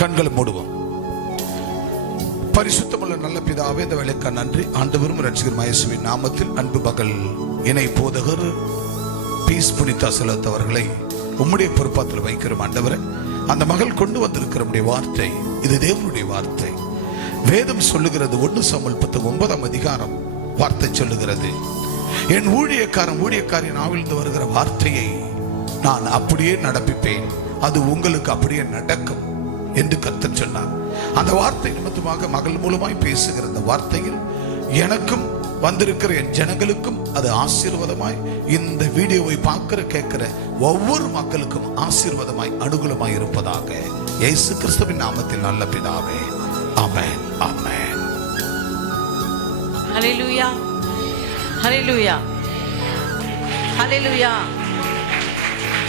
கண்களை மூடுவோம். பரிசுத்தமுள்ள நல்ல பிதாவே, இந்த வேலைக்கு நன்றி. ஆண்டவரும் இரட்சகரும் இயேசுவின் நாமத்தில் அன்பு மகள் இணை போதகர் பீஸ் புனிதா செலுத்தவர்களை உம்முடைய பொறுப்பாத்தில் வைக்கிறோம். ஆண்டவரே, அந்த மகள் கொண்டு வந்திருக்கிற நம்முடைய வார்த்தை இது தேவனுடைய வார்த்தை. வேதம் சொல்லுகிறது, 1 சாமுவேல் 19 அதிகாரம் வார்த்தை சொல்லுகிறது, என் ஊழியக்காரின் ஆவிலிருந்து வருகிற வார்த்தையை நான் அப்படியே நடப்பிப்பேன், அது உங்களுக்கு அப்படியே நடக்கும் என்று கர்த்தர் சொன்னார். அந்த வார்த்தை நிமித்தமாக மகள் மூலமாய் பேசுகிற அந்த வார்த்தையில் எனக்கும் வந்திருக்கிற என் ஜனங்களுக்கும் அது ஆசீர்வாதமாய், இந்த வீடியோவை பார்க்கிற கேட்கிற ஒவ்வொரு மக்களுக்கும் ஆசீர்வாதமாய் அனுகூலமாய் இருப்பதாக இயேசு கிறிஸ்துவின் நாமத்தில் நல்ல பிதாவே, ஆமென், ஆமென். ஹல்லேலூயா, ஹல்லேலூயா, ஹல்லேலூயா.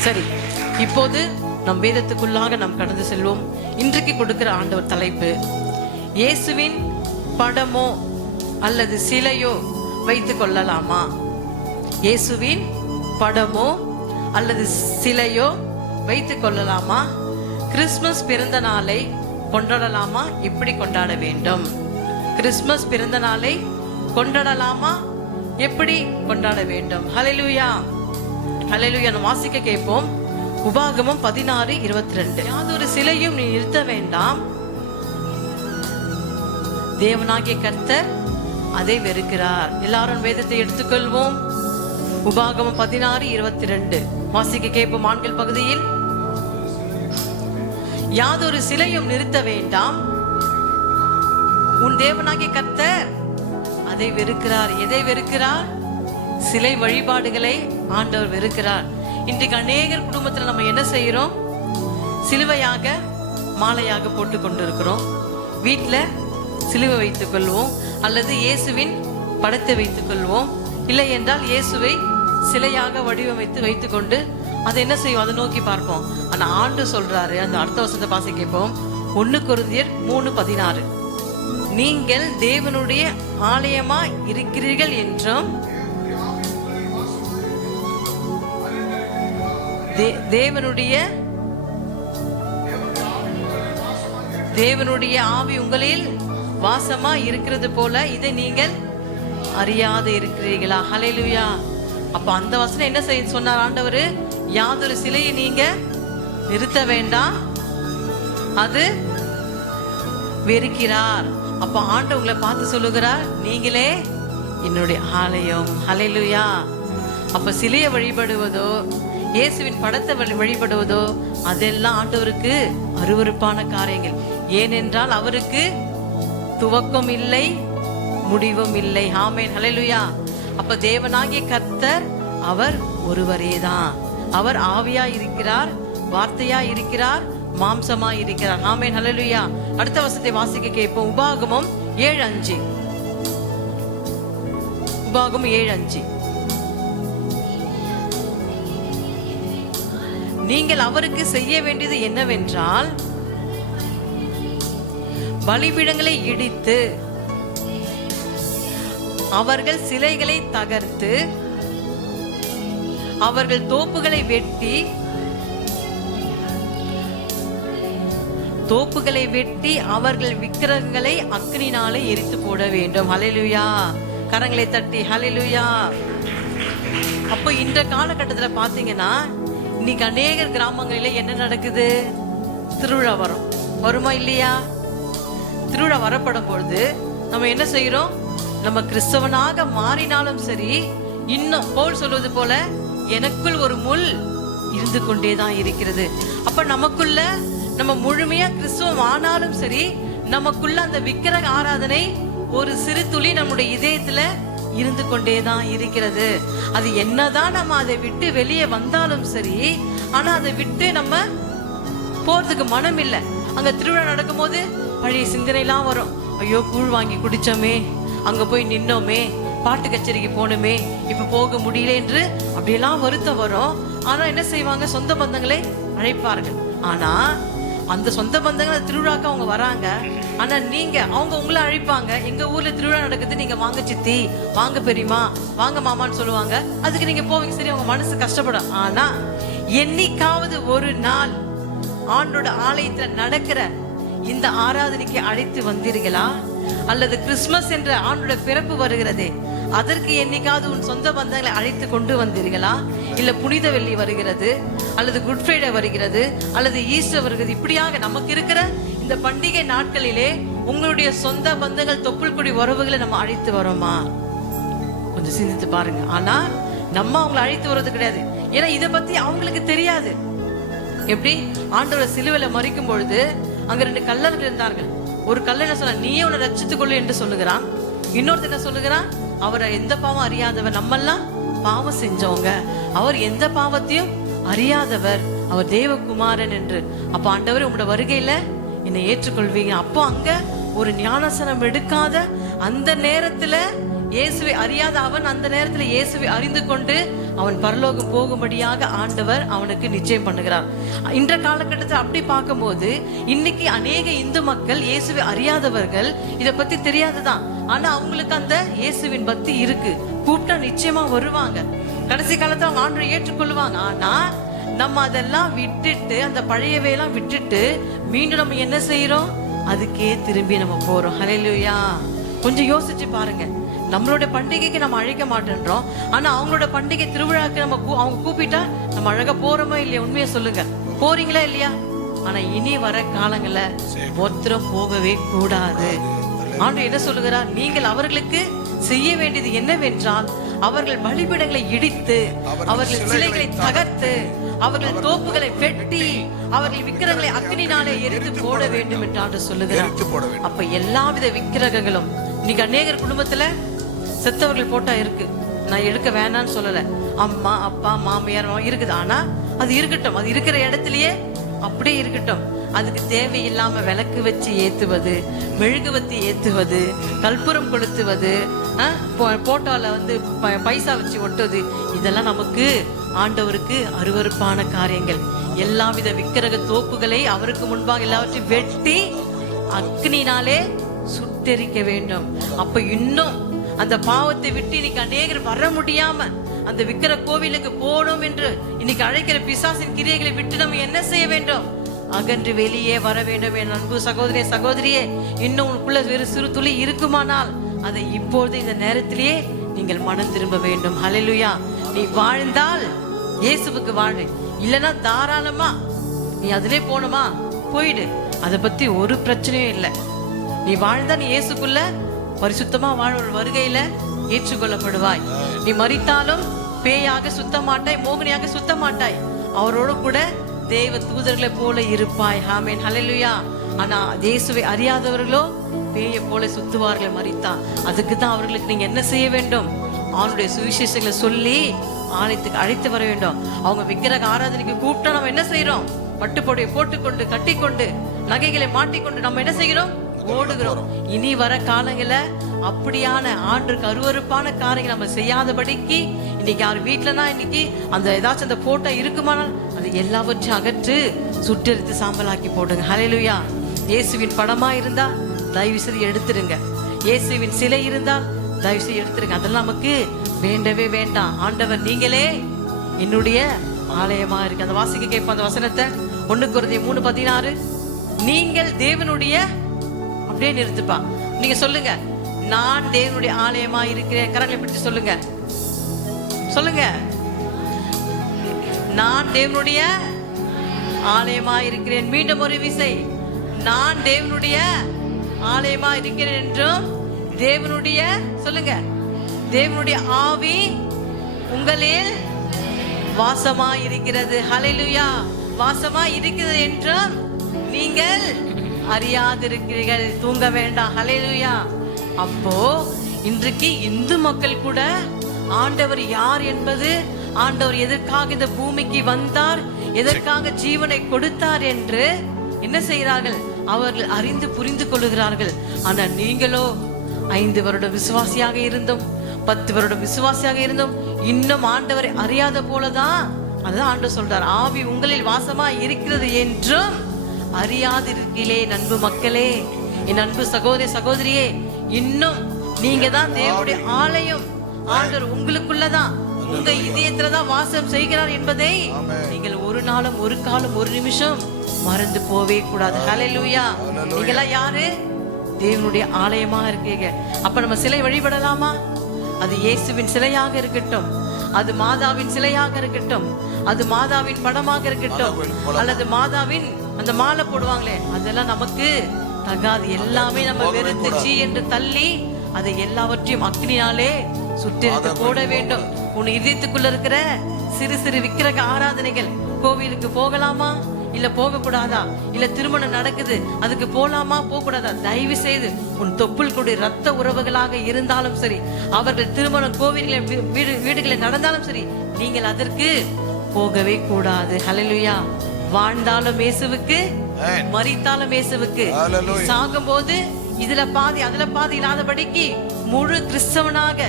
சரி, இப்போது நம் வேதத்துக்குள்ளாக நாம் கடந்து செல்வோம். இன்றைக்கு கொடுக்கிற ஆண்டவர் தலைப்பு, இயேசுவின் படமோ அல்லது சிலையோ வைத்துக் கொள்ளலாமா? இயேசுவின் படமோ அல்லது சிலையோ வைத்துக் கொள்ளலாமா? கிறிஸ்துமஸ் பிறந்த நாளை கொண்டாடலாமா? எப்படி கொண்டாட வேண்டும்? கிறிஸ்துமஸ் பிறந்த நாளை கொண்டாடலாமா? எப்படி கொண்டாட வேண்டும்? ஹல்லேலூயா, ஹல்லேலூயா. நாம் வாசிக்க கேட்போம். உபாகமம் 16:22. யாதொரு சிலையும் நீ நிறுத்த வேண்டாம், தேவனாகிய கர்த்தர் அதை வெறுக்கிறார். எல்லாரும் வேதத்தை எடுத்துக்கொள்வோம். உபாகமம் 16:22 வாசிக்க கேட்போம். ஆண்கள் பகுதியில், யாதொரு சிலையும் நிறுத்த வேண்டாம், உன் தேவனாகிய கர்த்தர் அதை வெறுக்கிறார். எதை வெறுக்கிறார்? சிலை வழிபாடுகளை ஆண்டவர் வெறுக்கிறார். இன்றைக்கு அநேகர் குடும்பத்தில் நம்ம என்ன செய்யறோம்? சிலுவையாக மாலையாக போட்டு கொண்டிருக்கிறோம். வீட்டில் சிலுவை வைத்துக் கொள்வோம், அல்லது இயேசுவின் படத்தை வைத்துக் கொள்வோம். இல்லை என்றால் இயேசுவை சிலையாக வடிவமைத்து வைத்துக் கொண்டு அதை என்ன செய்வோம்? அதை நோக்கி பார்ப்போம். ஆனா ஆண்டு சொல்றாரு, அந்த அடுத்த வசனத்தை வாசிக்க கேட்போம். 1 கொரிந்தியர் 3:16, நீங்கள் தேவனுடைய ஆலயமா இருக்கிறீர்கள் என்றும் தேவனுடைய ஆவி உங்களில் வாசமா இருக்கிறது போல இதை நீங்கள் அறியாது இருக்கிறீர்களா? ஹல்லேலூயா. அப்ப அந்த வசனம் என்ன செய்ய சொன்னார் ஆண்டவர்? யாதொரு சிலையை நீங்க நிறுத்த வேண்டாம், அது வெறுக்கிறார். அப்ப ஆண்டவர் உங்களை பார்த்து சொல்லுகிறார், நீங்களே என்னுடைய ஆலயம். ஹல்லேலூயா. அப்ப சிலையை வழிபடுவதோ இயேசுவின் படத்தை வழிபடுவதோ அதெல்லாம் ஆண்டவருக்கு அருவருப்பான காரியங்கள். ஏனென்றால் அவருக்கு துவக்கம் இல்லை, முடிவும் இல்லை. ஆமென், ஹல்லேலூயா. அப்ப தேவனாகிய கர்த்தர் அவர் ஒருவரே தான். அவர் ஆவியா இருக்கிறார், வார்த்தையா இருக்கிறார், மாம்சமா இருக்கிறார். ஆமென், ஹல்லேலூயா. அடுத்த வசனத்தை வாசிக்க கேட்போம். உபாகமம் 7:5. உபாகமம் 7:5. நீங்கள் அவருக்கு செய்ய வேண்டியது என்னவென்றால், பலிபீடங்களை இடித்து அவர்கள் சிலைகளை தகர்த்து அவர்கள் தோப்புகளை வெட்டி அவர்கள் விக்கிரகங்களை அக்கினினாலே எரித்து போட வேண்டும். ஹல்லேலூயா. கரங்களை தட்டி ஹல்லேலூயா. அப்போ இந்த காலகட்டத்தில் பார்த்தீங்கன்னா, இன்னைக்கு அநேகர் கிராமங்களில் என்ன நடக்குது? திருவிழா வருமா இல்லையா? திருவிழா வரப்படும் பொழுது நம்ம என்ன செய்யறோம்? நம்ம கிறிஸ்தவனாக மாறினாலும் சரி, இன்னும் போல் சொல்வது போல எனக்குள் ஒரு முள் இருந்து கொண்டேதான் இருக்கிறது. அப்ப நமக்குள்ள நம்ம முழுமையா கிறிஸ்தவம் ஆனாலும் சரி, நமக்குள்ள அந்த விக்கிரக ஆராதனை ஒரு சிறு துளி நம்முடைய இதயத்துல இருந்து கொண்டேதான் இருக்கிறது. அது என்னதான் நம்ம அதை விட்டு வெளியே வந்தாலும் சரி, ஆனா அதை விட்டு நம்ம போறதுக்கு மனம் இல்லை. அங்க திருவிழா நடக்கும் போது பழைய சிந்தனைலாம் வரும். ஐயோ, கூழ் வாங்கி குடிச்சோமே, அங்க போய் நின்னோமே, பாட்டு கச்சேரிக்கு போனோமே, இப்ப போக முடியல என்று அப்படியெல்லாம் வருத்தம் வரும். ஆனா என்ன செய்வாங்க? சொந்த பந்தங்களை அழைப்பார்கள். ஆனா அந்த சொந்த பந்தங்கள் திருவிழாக்கு அவங்க வராங்க. ஆனா அவங்க உங்களை அழைப்பாங்க. எங்க ஊர்ல திருவிழா நடக்குது, நீங்க வாங்க சித்தி, வாங்க பெரியமா, வாங்க மாமான்னு சொல்லுவாங்க. அதுக்கு நீங்க போவீங்க. சரி, அவங்க மனசு கஷ்டப்படும். ஆனா என்னைக்காவது ஒரு நாள் ஆண்டோட ஆலயத்துல நடக்கிற இந்த ஆராதனைக்கு அழைத்து வந்தீர்களா? அல்லது கிறிஸ்துமஸ் என்ற ஆண்டோட பிறப்பு வருகிறதே, அதற்கு என்னைக்காவது உன் சொந்த பந்தங்களை அழைத்து கொண்டு வந்தீர்களா? இல்ல புனித வெள்ளி வருகிறது, அல்லது குட் ஃப்ரைடே வருகிறது, அல்லது ஈஸ்டர் வருகிறது, இப்படியாக நமக்கு இருக்கிற இந்த பண்டிகை நாட்களிலே உங்களுடைய சொந்த பந்தங்கள் தொப்புள் கொடி உறவுகளை நம்ம அழைத்து வரோமா? கொஞ்சம் சிந்தித்து பாருங்க. ஆனா நம்ம அவங்களை அழைத்து வர்றது கிடையாது. ஏன்னா இதை பத்தி அவங்களுக்கு தெரியாது. எப்படி ஆண்டவர் சிலுவையில மரிக்கும் பொழுது அங்க 2 கள்ளர்கள் இருந்தார்கள். ஒரு கல்ல என்ன சொன்னா, நீயே உன்னை ரட்சித்துக் கொள்ளு என்று சொல்லுகிறான். இன்னொருத்தர் என்ன சொல்லுகிறான், அவரை எந்த பாவம் அறியாதவர், நம்மெல்லாம் பாவம் செஞ்சவங்க, அவர் எந்த பாவத்தையும் அறியாதவர், அவர் தேவகுமாரன் என்று. அப்ப ஆண்டவர் உங்களோட வருகையில என்னை ஏற்றுக்கொள்வீங்க. அப்போ அங்க ஒரு ஞானசனம் எடுக்காத அந்த நேரத்துல இயேசுவை அறியாத அவன் அந்த நேரத்துல இயேசுவை அறிந்து கொண்டு அவன் பரலோகம் போகும்படியாக ஆண்டவர் அவனுக்கு நிச்சயம் பண்ணுகிறார். இன்ற காலகட்டத்தில் அப்படி பார்க்கும்போது இன்னைக்கு அநேக இந்து மக்கள் இயேசுவை அறியாதவர்கள், இதை பத்தி தெரியாதுதான். ஆனா அவங்களுக்கு அந்த இயேசுவின் பக்தி இருக்கு. கூப்பிட்டா நிச்சயமா வருவாங்க. கடைசி காலத்துல அவங்க ஆண்டவரை ஏற்றுக்கொள்வாங்க. ஆனா நம்ம அதெல்லாம் விட்டுட்டு, அந்த பழையவையெல்லாம் விட்டுட்டு மீண்டும் நம்ம என்ன செய்யறோம்? அதுக்கே திரும்பி நம்ம போறோம். ஹல்லேலூயா. கொஞ்சம் யோசிச்சு பாருங்க. நம்மளோட பண்டிகைக்கு நம்ம அழைக்க மாட்டேன்றோம். ஆனா அவங்களோட பண்டிகை திருவிழாக்கு நம்ம அவங்க கூப்பிட்டா நம்ம அழகா போறோமா இல்லையா? உண்மையா சொல்லுங்க, போறீங்களா இல்லையா? ஆனா இனி வர காலங்கள்ல ஒருத்தரும் போகவே கூடாது. ஆண்டவர் என்ன சொல்லுகிறார்? நீங்கள் அவர்களுக்கு செய்ய வேண்டியது என்னவென்றால், அவர்கள் பலிபீடங்களை இடித்து, அவர்கள் சிலைகளை தகர்த்து, அவர்கள் தோப்புகளை வெட்டி, அவர்கள் விக்கிரகங்களை அக்னினாலே எரித்து போட வேண்டும் என்று ஆண்டவர் சொல்லுகிறார். அப்ப எல்லாவித விக்கிரகங்களும் இன்னைக்கு அநேகர் குடும்பத்துல செத்தவர்கள் போட்டா இருக்கு. நான் எடுக்க வேணான்னு சொல்லல. அம்மா அப்பா மாமியார் இருக்குது. ஆனா அது இருக்கட்டும், அது இருக்கிற இடத்துலயே அப்படியே இருக்கட்டும். அதுக்கு தேவையில்லாம விளக்கு வச்சு ஏத்துவது, மெழுகுவத்தி ஏத்துவது, கற்பூரம் கொளுத்துவது, போட்டோல பைசா வச்சு ஒட்டுவது, இதெல்லாம் நமக்கு ஆண்டவருக்கு அருவருப்பான காரியங்கள். எல்லாவித விக்கிரக தோப்புகளை அவருக்கு முன்பாக எல்லாவற்றையும் வெட்டி அக்னினாலே சுட்டெரிக்க வேண்டும். அப்ப இன்னும் அந்த பாவத்தை விட்டு இன்னைக்கு அநேகர் வர முடியாம அந்த விக்கிர கோவிலுக்கு போகணும் என்று இன்னைக்கு அழைக்கிற பிசாசின் கிரியைகளை விட்டு நம்ம என்ன செய்ய வேண்டும்? அகன்று வெளியே வர வேண்டும். என் அன்பு சகோதரியே சகோதரியே, இன்னும் உனக்குள்ள வேறு சிறு துளி இருக்குமானால் அதை இப்பொழுது இந்த நேரத்திலேயே நீங்கள் மனம் திரும்ப வேண்டும். ஹல்லேலூயா. நீ வாழ்ந்தால் இயேசுவுக்கு வாழு, இல்லைன்னா தாராளமா நீ அதிலே போனோமா போயிடு. அதை பத்தி ஒரு பிரச்சனையும் இல்லை. நீ வாழ்ந்தா நீ இயேசுக்குள்ள பரிசுத்தமா வாழ வருகையில ஏற்றுக்கொள்ளப்படுவாய். நீ மரித்தாலும் பேயாக சுத்த மாட்டாய், மோகினியாக சுத்த மாட்டாய். அவரோடு கூட தேவ தூதர்களை போல இருப்பாய். ஆமென். ஹல்லேலூயா. ஆனா இயேசுவை அறியாதவர்களோ பேயை போல சுத்துவார்கள் மரித்தா. அதுக்கு தான் அவர்களுக்கு நீங்க என்ன செய்ய வேண்டும்? அவனுடைய சுவிசேஷங்களை சொல்லி ஆலயத்துக்கு அழைத்து வர வேண்டும். அவங்க விக்கிரக ஆராதனைக்கு கூப்பிட்டா நம்ம என்ன செய்யறோம்? பட்டுப்பொடியை போட்டுக்கொண்டு கட்டிக்கொண்டு நகைகளை மாட்டிக்கொண்டு நம்ம என்ன செய்கிறோம்? ஓடுகிறோம். இனி வர காலங்கள அப்படியான ஆண்டுக்கு அருவருப்பான காரியங்கள் நம்ம செய்யாதபடிக்கு இன்னைக்கு யார் வீட்டுலனா இன்னைக்கு அந்த ஏதாச்சும் அந்த போட்டோ இருக்குமானால் அது எல்லாவற்றையும் அகற்று, சுட்டெரித்து சாம்பலாக்கி போடுங்க. ஹல்லேலூயா. இயேசுவின் படமா இருந்தா தயவு செய்து எடுத்துருங்க. இயேசுவின் சிலை இருந்தால் தயவு செய்து எடுத்துருங்க. அதெல்லாம் நமக்கு வேண்டவே வேண்டாம். ஆண்டவர் நீங்களே என்னுடைய ஆலயமா இருக்கு. அந்த வாசிக்க கேட்போம் அந்த வசனத்தை. 1 கொரிந்தியர் 3:16. நீங்கள் தேவனுடைய, அப்படியே நிறுத்துப்பா, நீங்க சொல்லுங்க, நான் தேவனுடைய ஆலயமா இருக்கிறேன். கரங்களை பிடிச்சு சொல்லுங்க, சொல்லுங்க, நான் தேவனுடைய ஆலயமா இருக்கிறேன். மீண்டும் ஒரு விசை, நான் தேவனுடைய ஆலயமா இருக்கிறேன் என்றும் தேவனுடைய, சொல்லுங்க, தேவனுடைய ஆவி உங்களில் வாசமா இருக்கிறது. ஹல்லேலூயா. வாசமா இருக்கிறது என்றும் நீங்கள் அறியாதிருக்கிறீர்கள். தூங்க வேண்டாம். ஹல்லேலூயா. அப்போ இன்றைக்கு இந்து மக்கள் கூட ஆண்டவர் யார் என்பது, ஆண்டவர் எதற்காக இந்த பூமிக்கு வந்தார், எதற்காக ஜீவனை கொடுத்தார் என்று என்ன செய்கிறார்கள்? அவர்கள் அறிந்து புரிந்து கொள்ளுகிறார்கள். ஆனா நீங்களோ 5 வருடம் விசுவாசியாக இருந்தும் 10 வருடம் விசுவாசியாக இருந்தும் இன்னும் ஆண்டவரை அறியாத போலதான். அதான் ஆண்டவர் சொல்றார், ஆவி உங்களில் வாசமா இருக்கிறது என்றும் அறியாதிருக்கிறீர்களே. அன்பு மக்களே, என் அன்பு சகோதரி சகோதரியே, இன்னும் நீங்க தான் தேவனுடைய ஆலயம். ஆண்டவர் உங்களுக்குள்ளதான் உங்க இதயத்துலதான் வாசம் செய்கிறார் என்பதை ஆமென். நீங்கள் ஒரு நாளும் ஒரு காலம் ஒரு நிமிஷம் மறந்து போவே கூடாது. ஹல்லேலூயா. நீங்களாம் யாரு? தேவனுடைய ஆலயமா இருக்கீங்க. அப்ப நம்ம சிலை வழிபடலாமா? அது இயேசுவின் சிலையாக இருக்கட்டும், அது மாதாவின் சிலையாக இருக்கட்டும், அது மாதாவின் படமாக இருக்கட்டும், அல்லது மாதாவின் அந்த மாலை போடுவாங்களே, அதெல்லாம் நமக்கு தகாது. எல்லாமே நம்ம வெறுத்துச்சு என்று தள்ளி அதை எல்லாவற்றையும் அக்னியாலே சுட்டெரித்து போட வேண்டும். உன் இதயத்துக்குள்ள இருக்கிற சிறு சிறு விக்கிரக ஆராதனைகள், கோவிலுக்கு போகலாமா இல்ல போக கூடாதா? இல்ல திருமணம் நடக்குது அதுக்கு போலாமா போக கூடாதா? தயவு செய்து உன் தொப்புள் கொடி ரத்த உறவுகளாக இருந்தாலும் சரி, அவர்கள் திருமணம் கோவில்களை வீடுகளை நடந்தாலும் சரி, நீங்கள் அதற்கு போகவே கூடாது. ஹல்லேலூயா. வாழ்ந்தாலும் இயேசுவுக்கு, மரித்தாலும் இயேசுவுக்கு. சாகும் போது இதுல பாதி அதுல பாதி இல்லாதபடிக்கு முழு கிறிஸ்தவனாக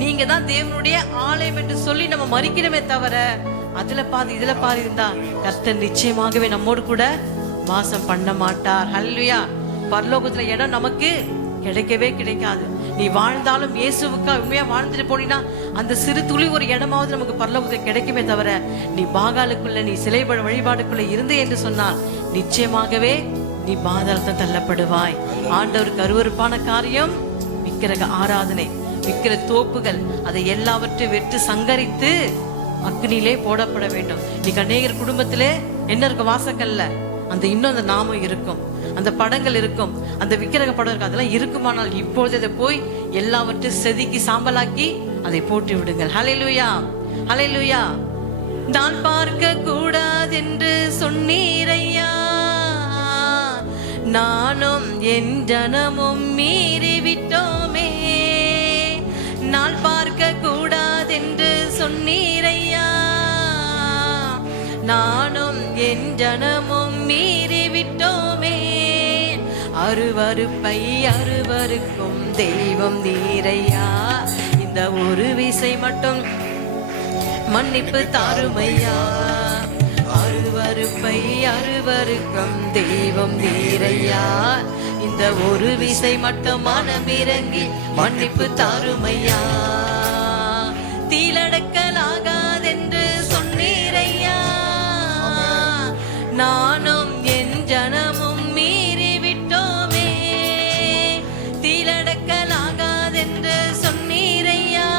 நீங்க தான் தேவனுடைய ஆலயம் என்று சொல்லி நம்ம மறிக்கிறோமே தவிர, அதுல பாதி இதுல பாதி இருந்தா கர்த்தர் நிச்சயமாகவே நம்மோடு கூட வாசம் பண்ண மாட்டார். ஹல்லேலூயா. பரலோகத்துல இடம் நமக்கு கிடைக்கவே கிடைக்காது. நீ வாழ்ந்தாலும் இயேசுவுக்கா உண்மையா வாழ்ந்துட்டு போனீங்கன்னா அந்த சிறு துளி ஒரு இடமாவது நமக்கு பரலோகத்துல கிடைக்குமே தவிர, நீ பாகாலுக்குள்ள, நீ சிலை வழிபாடுக்குள்ள இருந்தே என்று சொன்னால் நிச்சயமாகவே நீ பாதாளத்தை தள்ளப்படுவாய். ஆண்டவருக்கு அருவருப்பான காரியம் விக்கிரக ஆராதனை, விக்கிர தோப்புகள், அதை எல்லாவற்றையும் வெற்று சங்கரித்து அக்னியிலே போடப்பட வேண்டும். நீ அநேகர் குடும்பத்திலே என்ன இருக்கும்? வாசக்கல்ல அந்த இன்னும் அந்த நாமம் இருக்கும், அந்த படங்கள் இருக்கும், அந்த விக்கிரக படம் இருக்கும். அதெல்லாம் இருக்குமானால் இப்பொழுது அதை போய் எல்லாவற்றையும் செதுக்கி சாம்பலாக்கி அதை போட்டு விடுங்கள். ஹல்லேலூயா. ஹல்லேலூயா. நான் பார்க்க கூடாதென்று சொன்னீரையா, நானும் என் ஜனமும் மீறிவிட்டோமே. நான் பார்க்க கூடாதென்று சொன்னீரையா, நானும் என் ஜனமும் மீறிவிட்டோமே. அருவருப்பை அருவருக்கும் தெய்வம் நீரையா, இந்த ஒரு விசை மட்டும் மன்னிப்பு தாருமையா. அருவருப்பை அருவருக்கும் தெய்வம் நீரையா, இந்த ஒரு விசை மட்டும் மனமிறங்கி மன்னிப்பு தாருமையா. தீலடக்கலாகாதென்று சொன்னீரையா, நானும் என் ஜனமும் மீறிவிட்டோமே. தீலடக்கலாகாதென்று சொன்னீரையா,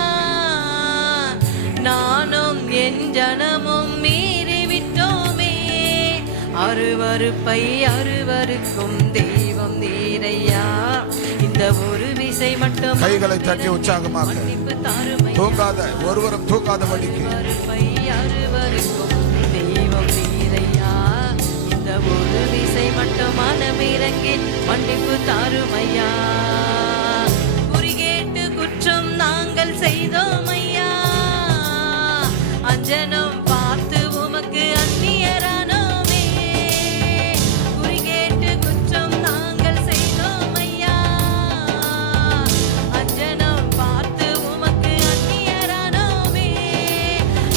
நானும் என் ஜனமும் மீறிவிட்டோமே. அருவருப்பை அருவருக்கும் தெய்வம் நீரையா, இந்த ஒரு விசை மட்டும் கைகளை தட்டி உற்சாகமாக மன்னிப்பு தாருமையா. தூங்காத ஒருவரும் தூங்காதபடிக்கு அருவருப்பை அருவருக்கும் தெய்வம் நீரையா, இந்த ஒரு விசை மட்டும் மனமிறங்கி மன்னிப்பு தாருமையா. குறிகேட்டு குற்றம் நாங்கள் செய்தோம் ஐயா, அஞ்சனம் பார்த்து உமக்கு அந்நியரானோமே. குறிகேட்டு குற்றம் நாங்கள் செய்தோம் ஐயா, அஞ்சனம் பார்த்து உமக்கு அந்நியரானோமே.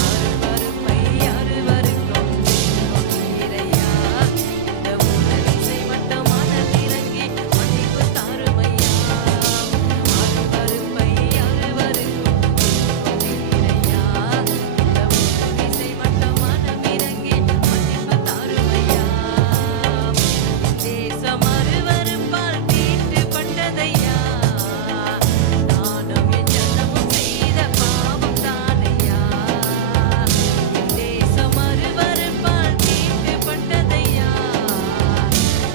அருவருப்பை அருவருக்கும் தெய்வம் நீரையா, இந்த ஒரு விசை மட்டும் மனமிறங்கி மன்னிப்பு தாருமையா. அருவருப்பை அருவருக்கும் தெய்வம் நீரையா, இந்த ஒரு விசை மட்டும் மனமிறங்கி மன்னிப்பு தாருமையா. தேசம் அருவருப்பால் தீட்டுப்பட்டதையா, நானும் என் ஜனமும் செய்த பாவம் தானையா. தேசம் அருவருப்பால் தீட்டுப்பட்டதையா,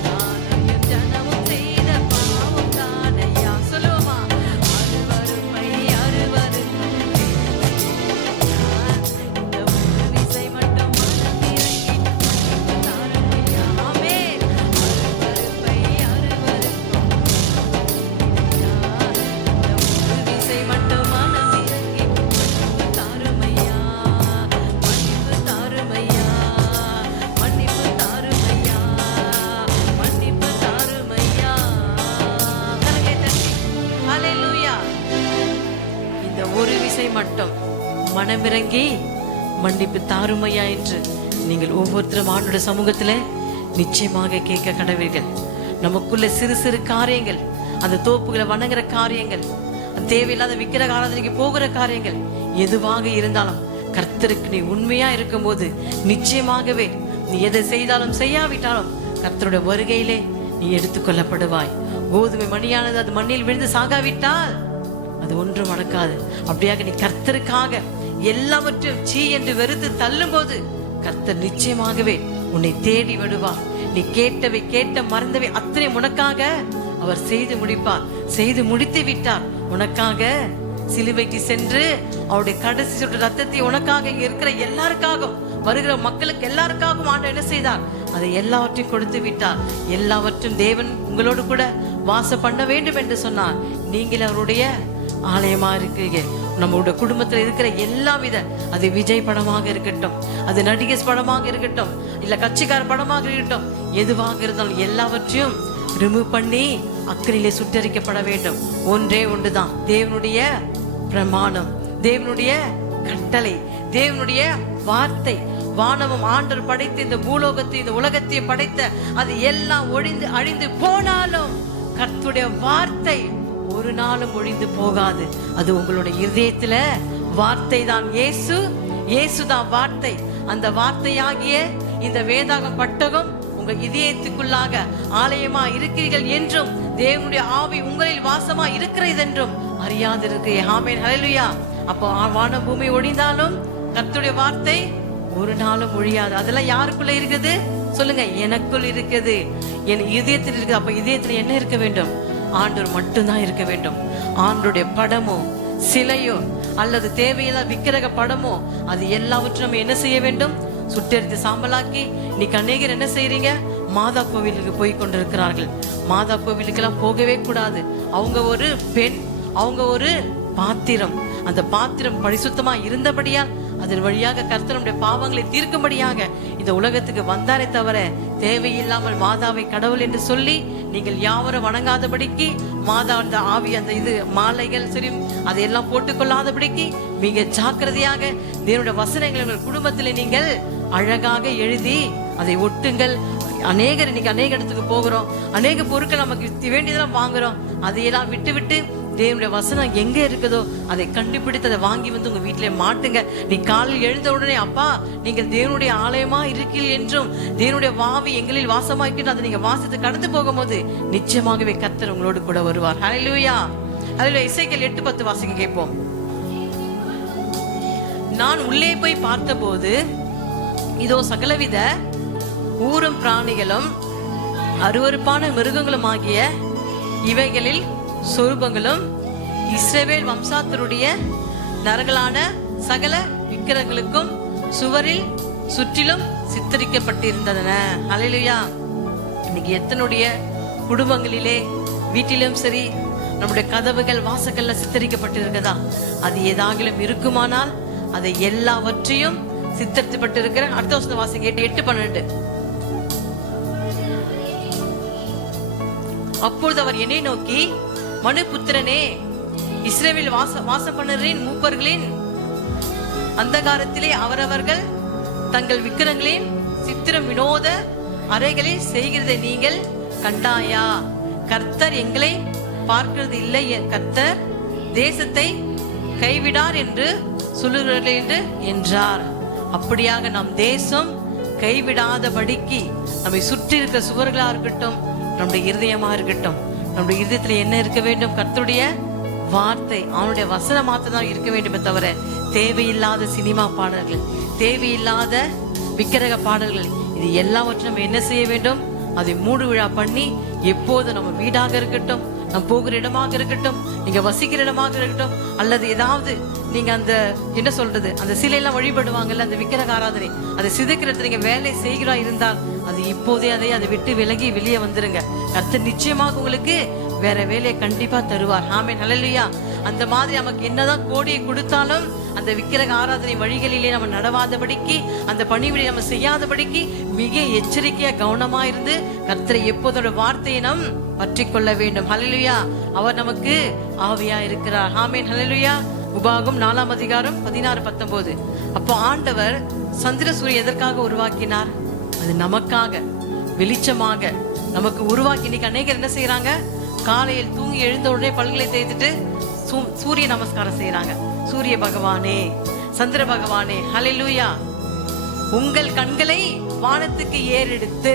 நானும் என் ஜனமும் செய்த பாவம் தானையா. சொல்லுவோமா? அருவருப்பை அருவருக்கும் இந்த ஒரு விசை மட்டும் மனமிறங்கி மன்னிப்பு தாருமையா. ஆமென். அருவருப்பை அருவருக்கும் இந்த ஒரு விசை மட்டும் மனமிறங்கி மன்னிப்பு தாருமையா. மன்னிப்பு தாருமையா. மன்னிப்பு தாருமையா. மன்னிப்பு தாருமையா. கரங்களை தட்டி ஹல்லேலூயா. இந்த ஒரு விசை மட்டும் மனமிறங்கி மன்னிப்பு தாருமையா என்று நீங்கள் ஒவ்வொருத்தரும் ஆண்டோட சமூகத்துல நிச்சயமாக கேட்க கடவீர்கள். நமக்குள்ள சிறு சிறு காரியங்கள், அந்த தோப்புகளை வணங்குற காரியங்கள், அந்த தேவையில்லாத விக்கிரக ஆராதனைக்கு போகிற காரியங்கள் எதுவாக இருந்தாலும் கர்த்தருக்கு நீ உண்மையா இருக்கும்போது நிச்சயமாகவே நீ எதை செய்தாலும் செய்யாவிட்டாலும் கர்த்தருடைய வருகையிலே நீ எடுத்துக்கொள்ளப்படுவாய். கோதுமை மணியானது அது மண்ணில் விழுந்து சாகாவிட்டால் அது ஒன்றும் நடக்காது. அப்படியாக நீ கர்த்தருக்காக எல்லாவற்றையும் சீ என்று வெறுத்து தள்ளும் போது கர்த்தர் நிச்சயமாகவே உன்னை தேடி விடுவார். நீ கேட்டவை கேட்ட மறந்தவை அத்தனை உனக்காக அவர் செய்து முடிப்பார். செய்து முடித்து விட்டார். உனக்காக சிலுவைக்கு சென்று அவருடைய கடைசி சொட்டு ரத்தத்தை உனக்காக இங்க இருக்கிற எல்லாருக்காகவும் வருகிற மக்களுக்கு எல்லாருக்காகவும் ஆண்டவர் என்ன செய்தார்? அதை எல்லாவற்றையும் கொடுத்து விட்டார். எல்லாவற்றும் தேவன் உங்களோடு கூட வாசம் பண்ண வேண்டும் என்று சொன்னார். நீங்கள் அவருடைய ஆலயமா இருக்கீங்க. நம்மளுடைய குடும்பத்தில் இருக்கிற எல்லா வித, அது விஜய் படமாக இருக்கட்டும், அது நடிகர் படமாக இருக்கட்டும், இல்ல கட்சிக்கார படமாக இருக்கட்டும், எதுவாக இருந்தாலும் எல்லாவற்றையும் ரிமூவ் பண்ணி அக்கறையிலே சுட்டரிக்கப்பட வேண்டும். ஒன்றே ஒன்றுதான் தேவனுடைய பிரமாணம், தேவனுடைய கட்டளை, தேவனுடைய வார்த்தை. வானமும் ஆண்டவர் படைத்த இந்த பூலோகத்தை, இந்த உலகத்தை படைத்த அது எல்லாம் ஒழிந்து அழிந்து போனாலும் கர்த்தருடைய வார்த்தை ஒரு நாளும் ஒழிந்து போகாது. அது உங்களுடைய இதயத்துல வார்த்தை தான். இயேசு தான் வார்த்தை. அந்த வார்த்தையாகிய இந்த வேதாகம் பட்டகம் உங்க இதயத்துக்குள்ளாக ஆலயமா இருக்கிறீர்கள் என்றும் தேவனுடைய ஆவி உங்களில் வாசமா இருக்கிறது என்றும் அறியாதிருக்கு. ஆமென், ஹல்லேலூயா. அப்போ வான பூமி ஒழிந்தாலும் கர்த்தருடைய வார்த்தை ஒரு நாளும் ஒழியாது. அதெல்லாம் யாருக்குள்ள இருக்குது சொல்லுங்க? எனக்குள் இருக்குது, என் இதயத்தில் இருக்குது. அப்ப இதயத்துல என்ன இருக்க வேண்டும்? ஆண்டவர் மட்டும்தான் இருக்க வேண்டும். ஆண்டருடைய படமோ சிலையோ அல்லது தேவையில்லா விக்கிரக படமோ அது எல்லாவற்றும் நம்ம என்ன செய்ய வேண்டும்? சுட்டெரித்து சாம்பலாக்கி. இன்னைக்கு அநேகர் என்ன செய்யறீங்க? மாதா கோவிலுக்கு போய் கொண்டிருக்கிறார்கள். மாதா கோவிலுக்கெல்லாம் போகவே கூடாது. அவங்க ஒரு பெண், அவங்க ஒரு பாத்திரம். அந்த பாத்திரம் பரிசுத்தமா இருந்தபடியால் அதன் வழியாக கர்த்தருடைய பாவங்களை தீர்க்கும்படியாக இந்த உலகத்துக்கு வந்தாரே தவிர தேவையில்லாமல் மாதாவை கடவுள் என்று சொல்லி நீங்கள் யாவரும் வணங்காதபடிக்கு, மாதா அந்த ஆவி அந்த இது மாலைகள் சரி அதையெல்லாம் போட்டுக்கொள்ளாதபடிக்கு மிக ஜாக்கிரதையாக தேவனுடைய வசனங்களை உங்கள் குடும்பத்தில் நீங்கள் அழகாக எழுதி அதை ஒட்டுங்கள். அநேகர் இன்னைக்கு அநேக இடத்துக்கு போகிறோம், அநேக பொருட்கள் நமக்கு வேண்டியதெல்லாம் வாங்குறோம். அதையெல்லாம் விட்டு விட்டு தேவனுடைய வசனம் எங்க இருக்குதோ அதை கண்டுபிடித்து அதை வாங்கி வந்து உங்க வீட்டிலே மாட்டுங்க. நீ காலையில் எழுந்த உடனே அப்பா நீங்கள் தேவனுடைய ஆலயமா இருக்கீர்கள் என்றும் தேவனுடைய வாவி எங்களில் வாசமா இருக்கின்ற அதை நீங்க வாசித்து கடந்து போகும்போது நிச்சயமாகவே கர்த்தர் உங்களோடு கூட வருவார். ஹல்லேலூயா, ஹல்லேலூயா. எசேக்கியேல் 8:10 வாசிக்க கேட்போம். நான் உள்ளே போய் பார்த்தபோது இதோ சகலவித ஊரும் பிராணிகளும் அருவருப்பான மிருகங்களும் ஆகிய இவைகளில் சொரூபங்களும் இஸ்ரவேல் வம்சாத்தருடைய நரகலான சகல விக்கிரங்களுக்கும் சுவரில் சுற்றிலும் சித்தரிக்கப்பட்டிருந்தன. ஹல்லேலூயா. இன்னைக்கு எத்தனுடைய குடும்பங்களிலே வீட்டிலும் சரி நம்முடைய கதவுகள் வாசல்கள்ல சித்தரிக்கப்பட்டிருக்கதா? அது ஏதாகிலும் இருக்குமானால் அதை எல்லாவற்றையும் சித்தரிக்கப்பட்டிருக்கிற அடுத்த வருஷம் வாசிக்க 8:12. அப்பொழுது அவர் என்னை நோக்கி, மனு புத்திரனே, இஸ்ரவேல் வாசம் பண்ணுறேன் மூப்பர்களின் அந்தகாரத்திலே அவரவர்கள் தங்கள் விக்கிரங்களின் சித்திரம் வினோத அறைகளில் செய்கிறதை நீங்கள் கண்டாயா? கர்த்தர் எங்களை பார்க்கிறது இல்லை, கர்த்தர் தேசத்தை கைவிடார் என்று சொல்லுகிறார்கள் என்றார். அப்படியாக நம் தேசம் கைவிடாதபடிக்கு நம்மை சுற்றி இருக்கிற சுவர்களா இருக்கட்டும், நம்முடைய இருதயமா இருக்கட்டும், நம்முடைய இருதயத்துல என்ன இருக்க வேண்டும்? கர்த்தருடைய வார்த்தை, அவனுடைய வசனம் மாத்திரம் தான் இருக்க வேண்டுமே தவிர தேவையில்லாத சினிமா பாடல்கள், தேவையில்லாத விக்கிரக பாடல்கள், இது எல்லாவற்றும் நம்ம என்ன செய்ய வேண்டும்? அதை மூடு விழா பண்ணி எப்போது நம்ம வீடாக இருக்கட்டும், நம்ம போகிற இடமாக இருக்கட்டும், நீங்க வசிக்கிற இடமாக இருக்கட்டும், அல்லது ஏதாவது நீங்க அந்த என்ன சொல்றது அந்த சிலையெல்லாம் வழிபடுவாங்கல்ல, அந்த விக்கிரக ஆராதனை, அதை சிதைக்கிறது நீங்க வேலை செய்கிறா இருந்தால் அது இப்போதே அதை விட்டு விலகி வெளியே வந்துருங்க. கர்த்தர் நிச்சயமாக உங்களுக்கு வேற வேலையை கண்டிப்பா தருவார். ஆமென், ஹல்லேலூயா. அந்த மாதிரி நமக்கு என்னதான் கோடியை கொடுத்தாலும் அந்த விக்கிரக ஆராதனை வழிகளிலே நம்ம நடவாதபடிக்கு, அந்த பணிவிடை நம்ம செய்யாதபடிக்கு மிக எச்சரிக்கையா கவனமா இருந்து கர்த்தரை எப்போதோட வார்த்தையை நாம் பற்றி கொள்ள வேண்டும். ஹல்லேலூயா. அவர் நமக்கு ஆவியா இருக்கிறார். ஆமென், ஹல்லேலூயா. உபாகம் 4:16-19. அப்போ ஆண்டவர் சந்திர சூரியன் எதற்காக உருவாக்கினார்? அது நமக்காக வெளிச்சமாக நமக்கு உருவாக்கி. இன்னைக்கு அநேகர் என்ன செய்யறாங்க? காலையில் தூங்கி எழுந்த உடனே பல்களை தேய்த்துட்டு சூரிய நமஸ்காரம் செய்யறாங்க. சூரிய பகவானே, சந்திர பகவானே, ஹல்லேலூயா, உங்கள் கண்களை வானத்துக்கு ஏறெடுத்து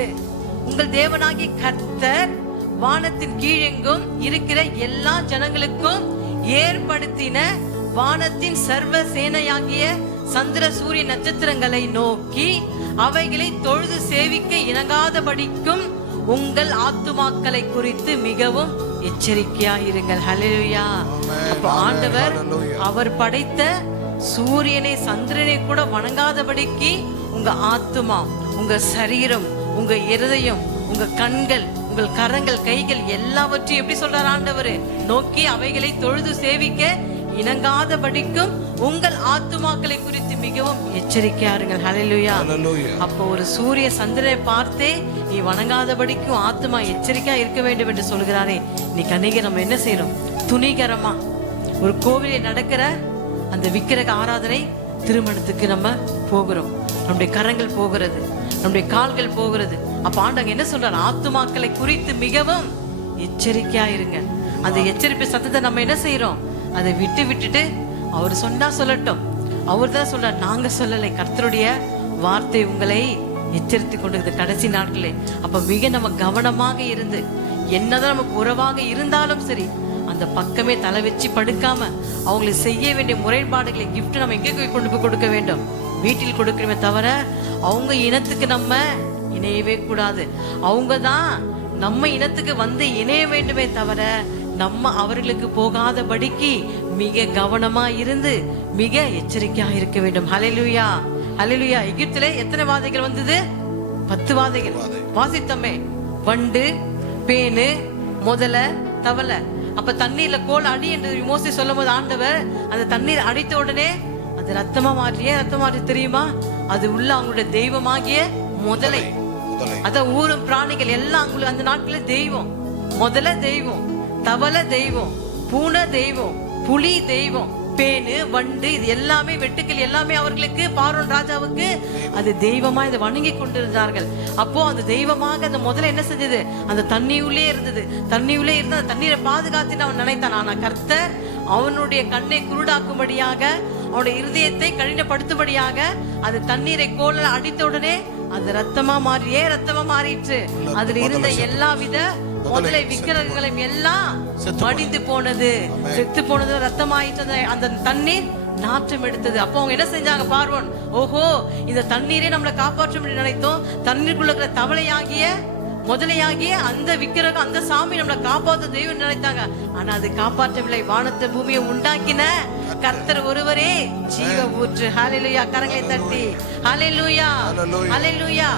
உங்கள் தேவனாகிய கர்த்தர் வானத்தின் கீழெங்கும் இருக்கிற எல்லா ஜனங்களுக்கும் ஏற்படுத்தின வானத்தின் சர்வ சேனையாகிய சந்திர சூரிய நட்சத்திரங்களை நோக்கி அவைகளை தொழுது சேவிக்க இணங்காதபடிக்கும் உங்கள் ஆத்துமாக்களை குறித்து மிகவும் எச்சரிக்கையாயிருங்கள். ஹல்லேலூயா. அப்ப ஆண்டவர் அவர் படைத்த சூரியனை சந்திரனை கூட வணங்காதபடிக்கு உங்க ஆத்துமா, உங்க சரீரம், உங்க இருதயம், உங்க கண்கள், உங்கள் கரங்கள், கைகள் எல்லாவற்றையும் எப்படி சொல்றார் ஆண்டவர், நோக்கி அவைகளை தொழுது சேவிக்க இணங்காதபடிக்கும் உங்கள் ஆத்துமாக்களை குறித்து மிகவும் எச்சரிக்கையாருங்கள். ஹல்லேலூயா. அப்போ ஒரு சூரிய சந்திரனை பார்த்தே நீ வணங்காதபடிக்கும் ஆத்துமா எச்சரிக்கையா இருக்க வேண்டும் என்று சொல்கிறாரே. நீ கண்ணிக நம்ம என்ன செய்யறோம்? துணிகரமா ஒரு கோவிலில் நடக்கிற அந்த விக்கிரக ஆராதனை திருமணத்துக்கு நம்ம போகிறோம், நம்முடைய கரங்கள் போகிறது, நம்முடைய கால்கள் போகிறது. அப்ப ஆண்டவங்க என்ன சொல்றாரு? ஆத்துமாக்களை குறித்து மிகவும் எச்சரிக்கையா இருங்க. அந்த எச்சரிப்பு சத்தத்தை நம்ம என்ன செய்யறோம்? அதை விட்டுட்டு அவர் சொன்னா சொல்லட்டும், அவர் தான் சொல்றார், நாங்க சொல்லலை, கர்த்தருடைய வார்த்தை உங்களை எச்சரித்து கொண்டு கடைசி நாட்களே. அப்ப மிக நம்ம கவனமாக இருந்து, என்னதான் நமக்கு உறவாக இருந்தாலும் சரி, அந்த பக்கமே தலை வச்சு படுக்காம அவங்களுக்கு செய்ய வேண்டிய முறைப்பாடுகளை கிஃப்ட் நம்ம எங்கே கொண்டு போய் கொடுக்க வேண்டும்? வீட்டில் கொடுக்கணுமே தவிர அவங்க இனத்துக்கு நம்ம இணையவே கூடாது. அவங்க தான் நம்ம இனத்துக்கு வந்து இணைய வேண்டுமே தவிர நம்ம அவர்களுக்கு போகாதபடிக்கு மிக கவனமா இருந்து மிக எச்சரிக்கையா இருக்க வேண்டும். ஹல்லேலூயா, ஹல்லேலூயா. எகிப்திலே எத்தனை வாதைகள் வந்தது? 10 வாதைகள் வாசித்தமே. வண்டு, பேனு, முதல, தவளை. அப்ப தண்ணீர்ல கோல் அடி என்று மோசே சொல்லும் போது ஆண்டவர் அந்த தண்ணீர் அடித்த உடனே அது ரத்தமா மாற்றியே. ரத்தம் மாற்றி தெரியுமா? அது உள்ள அவங்களுடைய தெய்வமாகிய முதலை. அத ஊரும் பிராணிகள் எல்லாம் அவங்களுக்கு அந்த நாட்கள தெய்வம். முதல தெய்வம், தவளை தெய்வம், பூனை தெய்வம், புலி தெய்வம், பேனு, வண்டு, இது எல்லாமே வெட்டுக்கள் எல்லாமே அவர்களுக்கு, பார்வோன் ராஜாவுக்கு அது தெய்வமா இதை வணங்கி கொண்டிருந்தார்கள். அப்போ அந்த தெய்வமாக அந்த முதல்ல என்ன செஞ்சது? அந்த தண்ணி உள்ளே இருந்தது. தண்ணி உள்ளே இருந்து அந்த தண்ணீரை பாதுகாத்துன்னு அவன் நினைத்தான். ஆனா கர்த்தர் அவனுடைய கண்ணை குருடாக்கும்படியாக, அவனுடைய இருதயத்தை கடினப்படுத்தும்படியாக அது தண்ணீரை கோல அடித்த உடனே அது ரத்தமா மாறியே ரத்தமா மாறிற்று. அதுல இருந்த எல்லா வித முதலை விக்கிரகங்களும் எல்லாம் மடிந்து போனது, செத்து போனது, ரத்தமாயிட்டு அந்த தண்ணீர் நாற்றம் எடுத்தது. அப்போ அவங்க என்ன செஞ்சாங்க? பார்வோன், ஓஹோ இந்த தண்ணீரே நம்மளை காப்பாற்றும் நினைத்தோம். தண்ணீருக்குள்ள இருக்கிற தவளையாகிய முதலையாகிய அந்த விக்கிரகம், அந்த சாமி நம்மளை காப்பாற்ற தெய்வம் நினைத்தாங்க. ஆனா அது காப்பாற்றவில்லை. வானத்தை பூமியை உண்டாக்கின கர்த்தர் ஒருவரே ஜீவ ஊற்று. ஹல்லேலூயா. கரங்களை தட்டி ஹல்லேலூயா, ஹல்லேலூயா.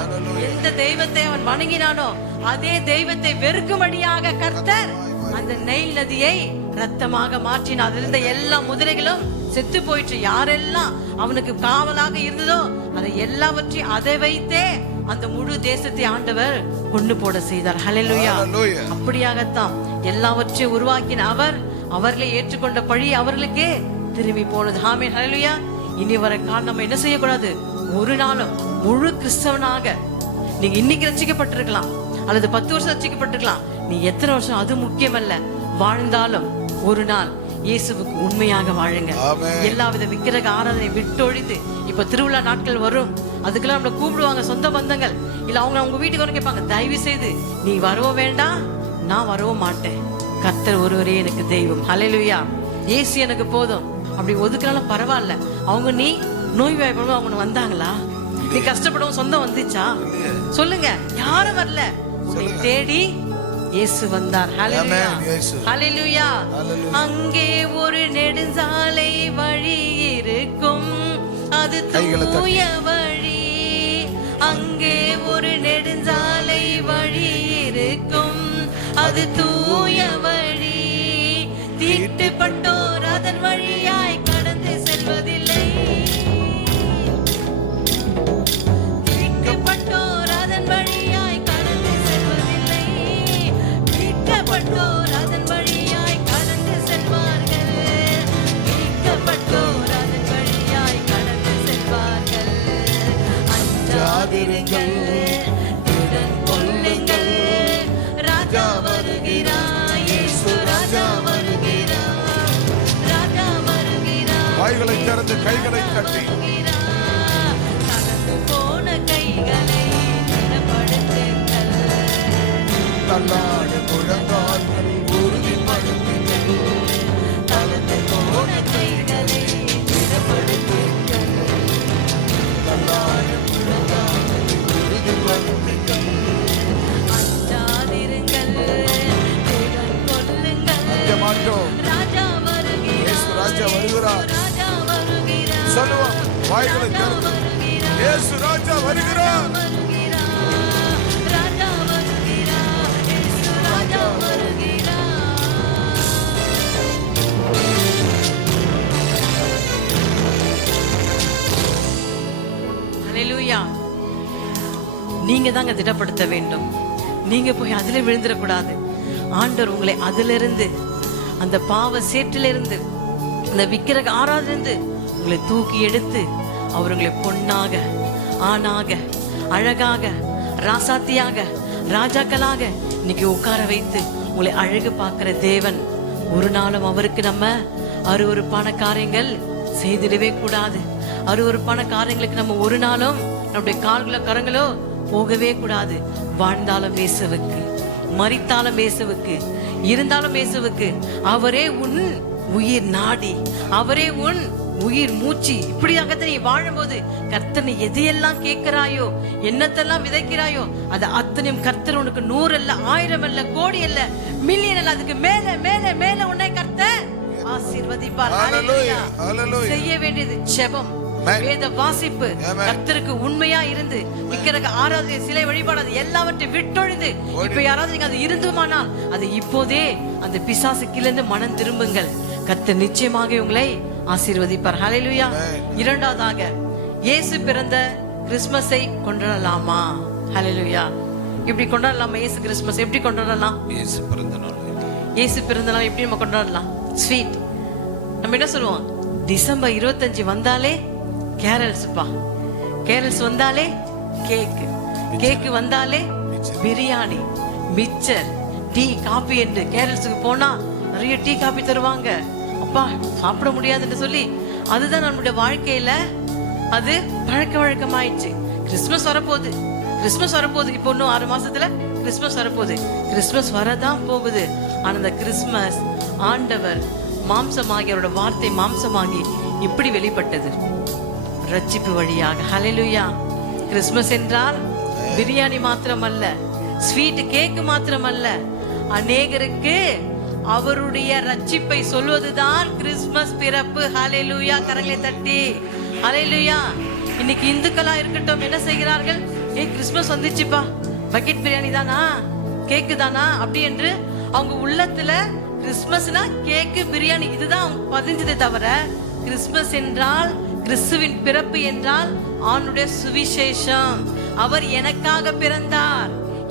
எந்த தெய்வத்தை அவன் வணங்கினானோ அதே தெய்வத்தை வெறுக்கும்படியாக கர்த்தர் அந்த நைல் நதியை ரத்தமாக மாற்றினார். அதில் இருந்த எல்லா முதலைகளும் செத்து போயிற்று. யாரெல்லாம் அவனுக்கு காவலாக இருந்ததோ அதை எல்லாவற்றையும் அதை வைத்தே அந்த முழு தேசத்தை ஆண்டவர் கொண்டு போட செய்தார். ஹல்லேலூயா. அப்படியாகத்தான் எல்லாவற்றையும் உருவாக்கின அவர், அவர்களை ஏற்றுக்கொண்ட பழி அவர்களுக்கே திரும்பி போனது. ஆமென். ஹல்லேலூயா. இனி வர காலம் நம்ம என்ன செய்யக்கூடாது? ஒரு நாளும் முழு கிறிஸ்தவனாக நீங்க இன்னைக்கு ரட்சிக்கப்பட்டிருக்கலாம் அல்லது 10 வருஷம் ரட்சிக்கப்பட்டிருக்கலாம். நீ எத்தனை வருஷம் அது முக்கியமல்ல. வாழ்ந்தாலும் ஒரு நாள் இயேசுவுக்கு உண்மையாக வாழுங்க. எல்லாவித விக்கிரக ஆராதனை விட்டொழித்து, இப்ப திருவிழா நாட்கள் வரும், அதுக்கெல்லாம் நம்மளை கூப்பிடுவாங்க சொந்த பந்தங்கள், இல்ல அவங்க வீட்டுக்கு வர கேட்பாங்க, தயவு செய்து நீ வரவும் வேண்டாம், நான் வரவும் மாட்டேன், கர்த்தர் ஒருவரே எனக்கு தெய்வம். ஹல்லேலூயா. இயேசு எனக்கு போதும். அப்படி ஒதுக்குனாலும் பரவாயில்ல. அவங்க நீ நோய் வாய்ப்படும் அவங்க வந்தாங்களா? நீ கஷ்டப்படவும் சொந்தம் வந்துச்சா? சொல்லுங்க. யாரும் வரல, உன்னை தேடி இயேசு வந்தார். ஹல்லேலூயா, ஹல்லேலூயா. அங்கே ஒரு நெடுஞ்சாலை வழி இருக்கும், அது தூய வழி. அங்கே ஒரு நெடுஞ்சாலை வழி இருக்கும், அது தூய வழி. தீட்டுப்பட்டோர் அதன் வழியாய் கடந்து செல்வதில்லை. தீட்டுப்பட்டோர் அதன் வழியாய் கடந்து செல்வதில்லை. மீட்கப்பட்டோர் அதன் வழியாய் கடந்து செல்வார்கள். மீட்கப்பட்டோர் அதன் வழியாய் கடந்து செல்வார்கள். அஞ்சாதிருங்கள், திடன் கொள்ளுங்கள், ராஜா வருகிறார், இயேசு ராஜா வருகிறார், ராஜா வருகிறார். தனது கைகளை தட்டி தளர்ந்து போன கைகளை திடப்படுத்துங்கள். தள்ளாடு முழங்கால்கள் உறுதிப்படுத்துங்கள். தளர்ந்து போன கைகளை திடப்படுத்துங்கள். தள்ளாடு முழங்கால்கள் உறுதிப்படுத்துங்கள். அஞ்சாதிருங்கள், தேவன் கொல்லுங்கள். அஞ்ச மாட்டோம். ராஜா வருகிறார். இயேசு ராஜா வருகிறார். ராஜா வருகிறார். சொல்லுவோம், வாய்களை திறந்து. இயேசு ராஜா வருகிறார். ராஜா வருகிறார். இயேசு ராஜா வருகிறார். ஹல்லேலூயா. நீங்க தாங்க திடப்படுத்த வேண்டும். நீங்க போய் அதிலே விழுந்துடக்கூடாது. ஆண்டவர் உங்களை அதிலிருந்து, அந்த பாவ சேற்றிலிருந்து, அந்த விக்கிரக ஆராதிலிருந்து உங்களை தூக்கி எடுத்து அவர் உங்களை பொன்னாக, ஆணாக, அழகாக, ராசாத்தியாக, ராஜாக்களாக இன்னைக்கு உட்கார வைத்து உங்களை அழகு பார்க்கிற தேவன். ஒரு நாளும் அவருக்கு நம்ம அருவருப்பான காரியங்கள் செய்திடவே கூடாது. அருவருப்பான காரியங்களுக்கு நம்ம ஒரு நாளும் நம்முடைய கால்களோ கரங்களோ போகவே கூடாது. வாழ்ந்தாலும் இயேசுவுக்கு, மரித்தாலும் இயேசுவுக்கு, இருந்தாலும் இயேசுவுக்கு. அவரே உன் உயிர் நாடி, அவரே உன் உயிர் மூச்சு. இப்படியாக நீ வாழும்போது கர்த்தனை எதையெல்லாம் கேட்கிறாயோ, என்னத்தெல்லாம் விதைக்கிறாயோ, அது அத்தனையும் கர்த்தர் உனக்கு 100 அல்ல, 1000 அல்ல, கோடி அல்ல, மில்லியன் அல்ல, அதுக்கு மேல மேல மேல உன்னை கர்த்தர் ஆசீர்வதிப்பார். ஹல்லேலூயா, ஹல்லேலூயா. செய்ய வேண்டியது ஜெபம், வேத வாசிப்பு, கர்த்தருக்கு உண்மையா இருந்து விக்கிரக ஆராதனை, சிலை வழிபாடு, அது எல்லாவற்றையும் விட்டொழிந்து இப்ப யாராவது நீங்க அது இருந்துமானால் அது இப்போதே அந்த பிசாசுக்கிலிருந்து மனம் திரும்புங்கள். கர்த்தர் நிச்சயமாக உங்களை ஆசீர்வதிப்பார். ஹல்லேலூயா. இரண்டாவதாக, இயேசு பிறந்த கிறிஸ்மஸை கொண்டாடலாமா? ஹல்லேலூயா. இப்படி கொண்டாடலாமா? இயேசு கிறிஸ்மஸ் எப்படி கொண்டாடலாம்? இயேசு பிறந்த நாள், இயேசு பிறந்த நாள் எப்படி நம்ம கொண்டாடலாம்? ஸ்வீட். நம்ம என்ன சொல்லுவோம்? டிசம்பர் 25 வந்தாலே கேரல்ஸ்ப்பா, கேரல்ஸ் வந்தாலே கேக், கேக் வந்தாலே பிரியாணி, மிச்சர், டீ, காபி என்று கேரல்ஸுக்கு போனா நிறைய டீ காபி தருவாங்க. அப்பா சாப்பிட முடியாதுன்னு சொல்லி அதுதான் நம்மளுடைய வாழ்க்கையில அது பழக்க வழக்கமாயிடுச்சு. கிறிஸ்துமஸ் வரப்போகுது, கிறிஸ்துமஸ் வரப்போகுது. இப்போ இன்னும் 6 மாசத்துல கிறிஸ்துமஸ் வரப்போகுது. கிறிஸ்துமஸ் வரதான் போகுது. ஆனா அந்த கிறிஸ்துமஸ் ஆண்டவர் மாம்சமாகி, அவரோட வார்த்தை மாம்சமாகி இப்படி வெளிப்பட்டது, ரட்சிப்பு வழியாக. ஹல்லேலூயா. கிறிஸ்துமஸ் என்றால் பிரியாணி மாத்திரமல்ல, ஸ்வீட் கேக் மாத்திரமல்ல, அநேகருக்கு அவருடைய ரட்சிப்பை சொல்வதுதான் கிறிஸ்துமஸ் பிறப்பு. ஹல்லேலூயா. கரங்களை தட்டி ஹல்லேலூயா. இன்னைக்கு இந்துக்களா இருக்கட்டும் என்ன செய்கிறார்கள்? கிறிஸ்துமஸ் வந்துச்சுப்பா, பக்கெட் பிரியாணி தானா, கேக்கு தானா அப்படி என்று அவங்க உள்ளத்துல கிறிஸ்துமஸ்னா கேக்கு, பிரியாணி இதுதான் பதிஞ்சதே தவிர, கிறிஸ்துமஸ் என்றால், கிறிஸ்துவின் பிறப்பு என்றால் ஆணுடைய சுவிசேஷம். அவர் எனக்காக பிறந்தார்,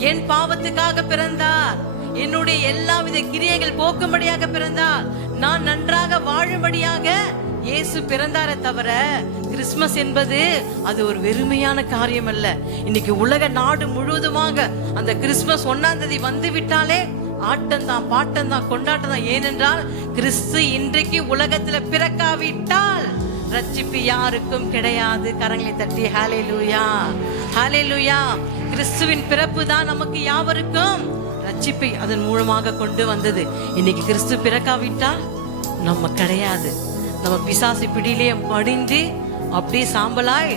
என் பாவத்துக்காக பிறந்தார், என்னுடைய எல்லாவித கிரியைகள் போக்கும்படியாக பிறந்தார், நான் நன்றாக வாழும்படியாக இயேசு பிறந்தாரே தவிர, கிறிஸ்துமஸ் என்பது அது ஒரு வெறுமையான காரியம் அல்ல. இன்னைக்கு உலக நாடு முழுவதுமாக அந்த கிறிஸ்துமஸ் 1ஆம் தேதி வந்து விட்டாலே ஆட்டம்தான், பாட்டம்தான், கொண்டாட்டம் தான். ஏனென்றால் கிறிஸ்து இன்றைக்கு உலகத்துல பிறக்காவிட்டால் ரட்சிப்பு யாருக்கும் கிடையாது. கரங்களை தட்டி ஹல்லேலூயா, ஹல்லேலூயா. கிறிஸ்துவின் பிறப்பு தான் நமக்கு யாவருக்கும் ரட்சிப்பை அதன் மூலமாக கொண்டு வந்தது. இன்னைக்கு கிறிஸ்து பிறக்காவிட்டால் நம்ம கிடையாது. நம்ம பிசாசு பிடியிலே மடிந்து அப்படியே சாம்பலாய்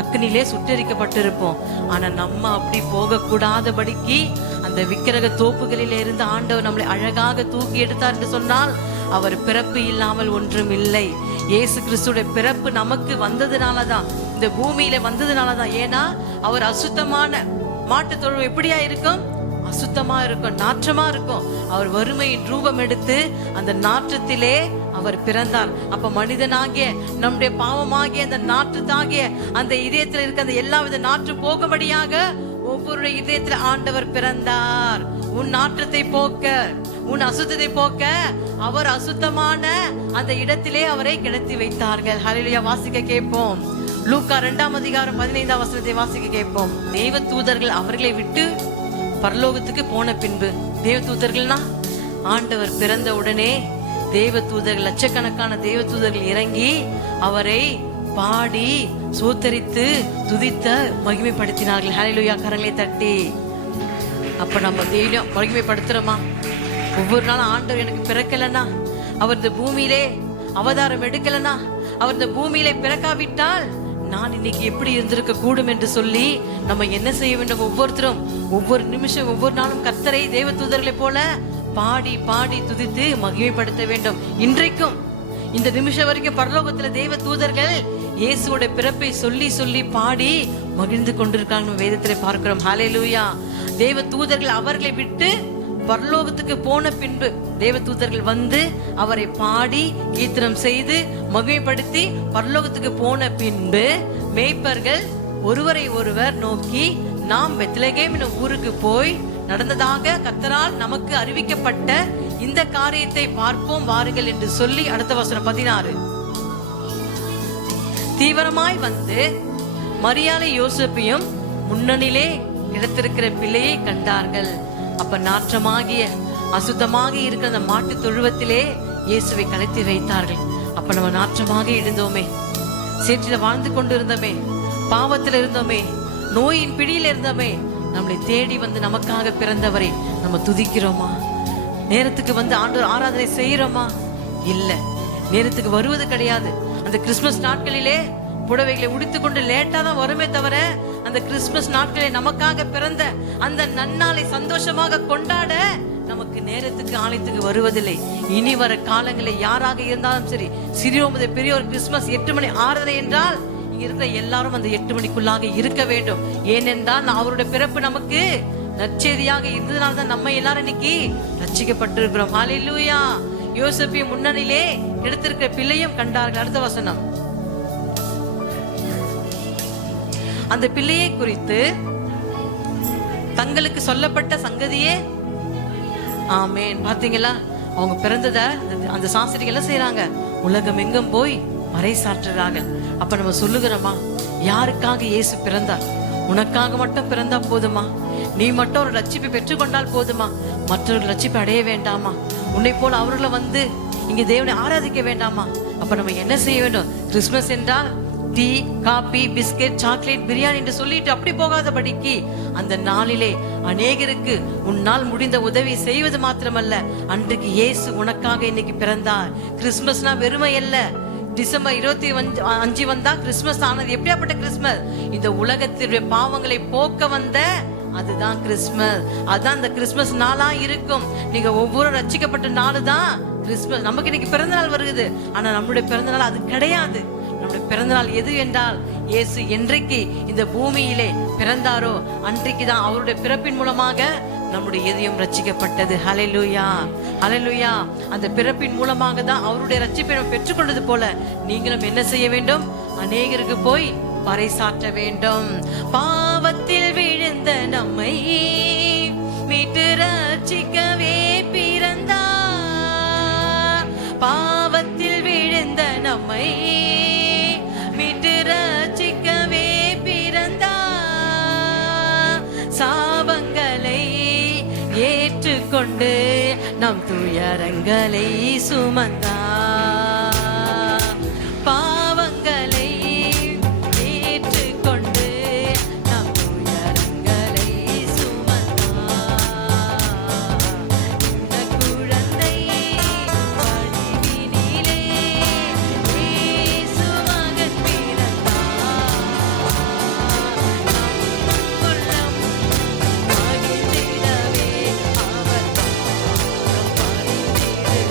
அக்னியிலே சுட்டரிக்கப்பட்டிருப்போம். ஆனா நம்ம அப்படி போக கூடாதபடிக்கு அந்த விக்கிரக தோப்புகளிலே இருந்து ஆண்டவர் நம்மளை அழகாக தூக்கி எடுத்தார் என்று சொன்னால், அவர் பிறப்பு இல்லாமல் ஒன்றும் இல்லை. இயேசு கிறிஸ்துடைய பிறப்பு நமக்கு வந்ததுனாலதான், இந்த பூமியில வந்ததுனாலதான். ஏன்னா அவர் அசுத்தமான மாட்டு தொழுவம் எப்படியா இருக்கும்? அசுத்தமா இருக்கும், நாற்றமா இருக்கும். அவர் வறுமையின் ரூபம் எடுத்து அந்த நாற்றத்திலே அவர் பிறந்தார். அப்ப மனிதனாகிய நம்முடைய பாவமாகிய அந்த நாற்றத்தாகிய அந்த இதயத்தில் இருக்க அந்த எல்லாவித நாற்று போகும்படியாக ஒவ்வொரு இதயத்தில் ஆண்டவர் பிறந்தார். உன் நாற்றத்தை போக்க, உன் அசுத்தத்தை போக்க அவர் அசுத்தமான அந்த இடத்திலே அவரை கிடத்தி வைத்தார்கள். ஹல்லேலூயா. வாசிக்க கேட்போம். லூக்கா 2ஆம் அதிகாரம் 15ஆம் வசனத்தை வாசிக்க கேட்போம். தேவ தூதர்கள் அவர்களை விட்டு பரலோகத்துக்கு போன பின்பு, தேவ தூதர்கள்னா ஆண்டவர் பிறந்த உடனே தேவ தூதர்கள், லட்சக்கணக்கான தேவ தூதர்கள் இறங்கி அவரை பாடி சோத்தரித்து துதித்த மகிமைப்படுத்தினார்கள். ஹல்லேலூயா. கரங்களை தட்டி. அப்ப நம்ம டெய்லியும் மகிமைப்படுத்துறோமா? ஒவ்வொரு நாளும் ஆண்டவர் எனக்கு பிறக்கலன்னா, அவர் இந்த பூமியிலே அவதாரம் எடுக்கலன்னா, அவர் இந்த பூமியிலே பிறக்காவிட்டால் நான் இன்னைக்கு எப்படி இருந்திருக்க கூடும் என்று சொல்லி நம்ம என்ன செய்ய வேண்டும்? ஒவ்வொருத்தரும் ஒவ்வொரு நிமிஷம் ஒவ்வொரு நாளும் கர்த்தரை தேவ தூதர்களை போல பாடி பாடி துதித்து மகிமைப்படுத்த வேண்டும். இன்றைக்கும் இந்த நிமிஷம் வரைக்கும் பரலோகத்துல தேவ தூதர்கள் இயேசுவோட பிறப்பை சொல்லி சொல்லி பாடி மகிழ்ந்து கொண்டிருக்காங்க. வேதத்திலே பார்க்கிறோம். ஹல்லேலூயா. தேவ தூதர்கள் அவர்களை விட்டு பரலோகத்துக்கு போன பின்பு தேவ தூதர்கள் வந்து அவரை பாடி கீர்த்தனம் செய்து மகிமைப்படுத்தி பரலோகத்துக்கு போன பின்பு மேய்ப்பர்கள் ஒருவரை ஒருவர் நோக்கி, நாம் பெத்லகேம் என்னும் ஊருக்கு போய் நடந்ததாக கர்த்தரால் நமக்கு அறிவிக்கப்பட்ட இந்த காரியத்தை பார்ப்போம் வாருங்கள் என்று சொல்லி, அடுத்த வசனம் 16, தீவிரமாய் வந்து மரியாதை யோசேப்பையும் முன்னணியிலே இடத்திருக்கிற பிள்ளையை கண்டார்கள். அப்ப நாற்றமாகிய அசுத்தமாக இருக்கிற அந்த மாட்டு தொழுவத்திலே இயேசுவை கலைத்து வைத்தார்கள். அப்ப நம்ம நாற்றமாக இருந்தோமே, சேற்றில வாழ்ந்து கொண்டு இருந்தோமே, பாவத்தில் இருந்தோமே, நோயின் பிடியில் இருந்தோமே, நம்மளை தேடி வந்து நமக்காக பிறந்தவரை நம்ம துதிக்கிறோமா? நேரத்துக்கு வந்து ஆண்டவர் ஆராதனை செய்யறோமா? இல்ல, நேரத்துக்கு வருவது கிடையாது. அந்த கிறிஸ்துமஸ் நாட்களிலே புடவைகளை உடுத்து கொண்டு லேட்டா தான் வருமே தவிர, அந்த கிறிஸ்துமஸ் நாட்களை நமக்காக பிறந்த அந்த நன்னாளை சந்தோஷமாக கொண்டாட நமக்கு நேரத்துக்கு ஆலயத்துக்கு வருவதில்லை. இனி வர காலங்களில் யாராக இருந்தாலும் சரி, சிறியோர் முதல் பெரியோர் கிறிஸ்துமஸ் 8 மணி ஆராதனை என்றால் இங்க இருக்கிற எல்லாரும் அந்த 8 மணிக்குள்ளாக இருக்க வேண்டும். ஏனென்றால் அவருடைய பிறப்பு நமக்கு நற்செய்தியாக இருந்ததுனால தான் நம்ம எல்லாரும் இன்னைக்கு ரட்சிக்கப்பட்டிருக்கிறோம். ஹல்லேலூயா. யோசேப்பின் முன்னணியிலே எடுத்திருக்கிற பிள்ளையும் கண்டார்கள். அடுத்த வசனம், அந்த பிள்ளையை குறித்து தங்களுக்கு சொல்லப்பட்ட சங்கதியே ஆமேன். பாத்தீங்களா? அவங்க பிறந்தத அந்த சாஸ்திரிகள் என்ன செய்யறாங்க? உலகம் எங்கும் போய் பறைசாற்றுறார்கள். அப்ப நம்ம சொல்லுகிறோமா? யாருக்காக இயேசு பிறந்தார்? உனக்காக மட்டும் பிறந்தா போதுமா? நீ மட்டும் ஒரு ரட்சிப்பை பெற்றுக்கொண்டால் போதுமா? மற்றவர்கள் ரட்சிப்பை அடைய வேண்டாமா? உன்னை போல அவர்களை வந்து இங்க தேவனை ஆராதிக்க வேண்டாமா? அப்ப நம்ம என்ன செய்ய வேண்டும்? கிறிஸ்துமஸ் என்றால் tea, coffee, biscuit, chocolate, biryani என்று சொல்லிட்டு அப்படி போகாதபடிக்கு அந்த நாளிலே அநேகருக்கு உன்னால் முடிந்த உதவி செய்வது மாத்திரமல்ல, அன்றைக்கு இயேசு உனக்காக இன்னைக்கு பிறந்தார். கிறிஸ்துமஸ்னா வெறுமை அல்ல. டிசம்பர் 25 வந்தா கிறிஸ்துமஸ் ஆனது. எப்படியாப்பட்ட கிறிஸ்துமஸ்? இந்த உலகத்தினுடைய பாவங்களை போக்க வந்த அதுதான் கிறிஸ்துமஸ். அதான் இந்த கிறிஸ்துமஸ் நாளா இருக்கும். நீங்க ஒவ்வொரு ரட்சிக்கப்பட்ட நாள் தான் கிறிஸ்துமஸ். நமக்கு இன்னைக்கு பிறந்த நாள் வருது, ஆனா நம்மளுடைய பிறந்த நாள் அது கிடையாது. நம்முடைய பிறந்த நாள் எது என்றால், இயேசு என்றைக்கு இந்த பூமியிலே பிறந்தாரோ அன்றைக்கு தான் அவருடைய பிறப்பின் மூலமாக நம்முடைய இதயம் ரட்சிக்கப்பட்டது. ஹல்லேலூயா, ஹல்லேலூயா. அந்த பிறப்பின் மூலமாக தான் அவருடைய ரட்சிப்பை பெற்றுக்கொண்டது போல நீங்களும் என்ன செய்ய வேண்டும்? அநேகருக்கு போய் பறைசாற்ற வேண்டும். பாவத்தில் விழுந்த நம்மை மீட்டு ரட்சிக்கவே பிறந்தார். பாவத்தில் விழுந்த நம்மை மீட்டு ரட்சிக்கவே பிறந்தார். சாபங்களை ஏற்றுக்கொண்டு நம் துயரங்களை சுமந்தார். பாவங்களை ஏற்றுக்கொண்டு நம் துயரங்களை சுமந்தார். இந்த குழந்தை வடிவினிலே இயேசு மகன் பிறந்தார். உள்ளம் மகிழ்ந்திடவே அவர் பாதம் பணிந்திடுவோம்.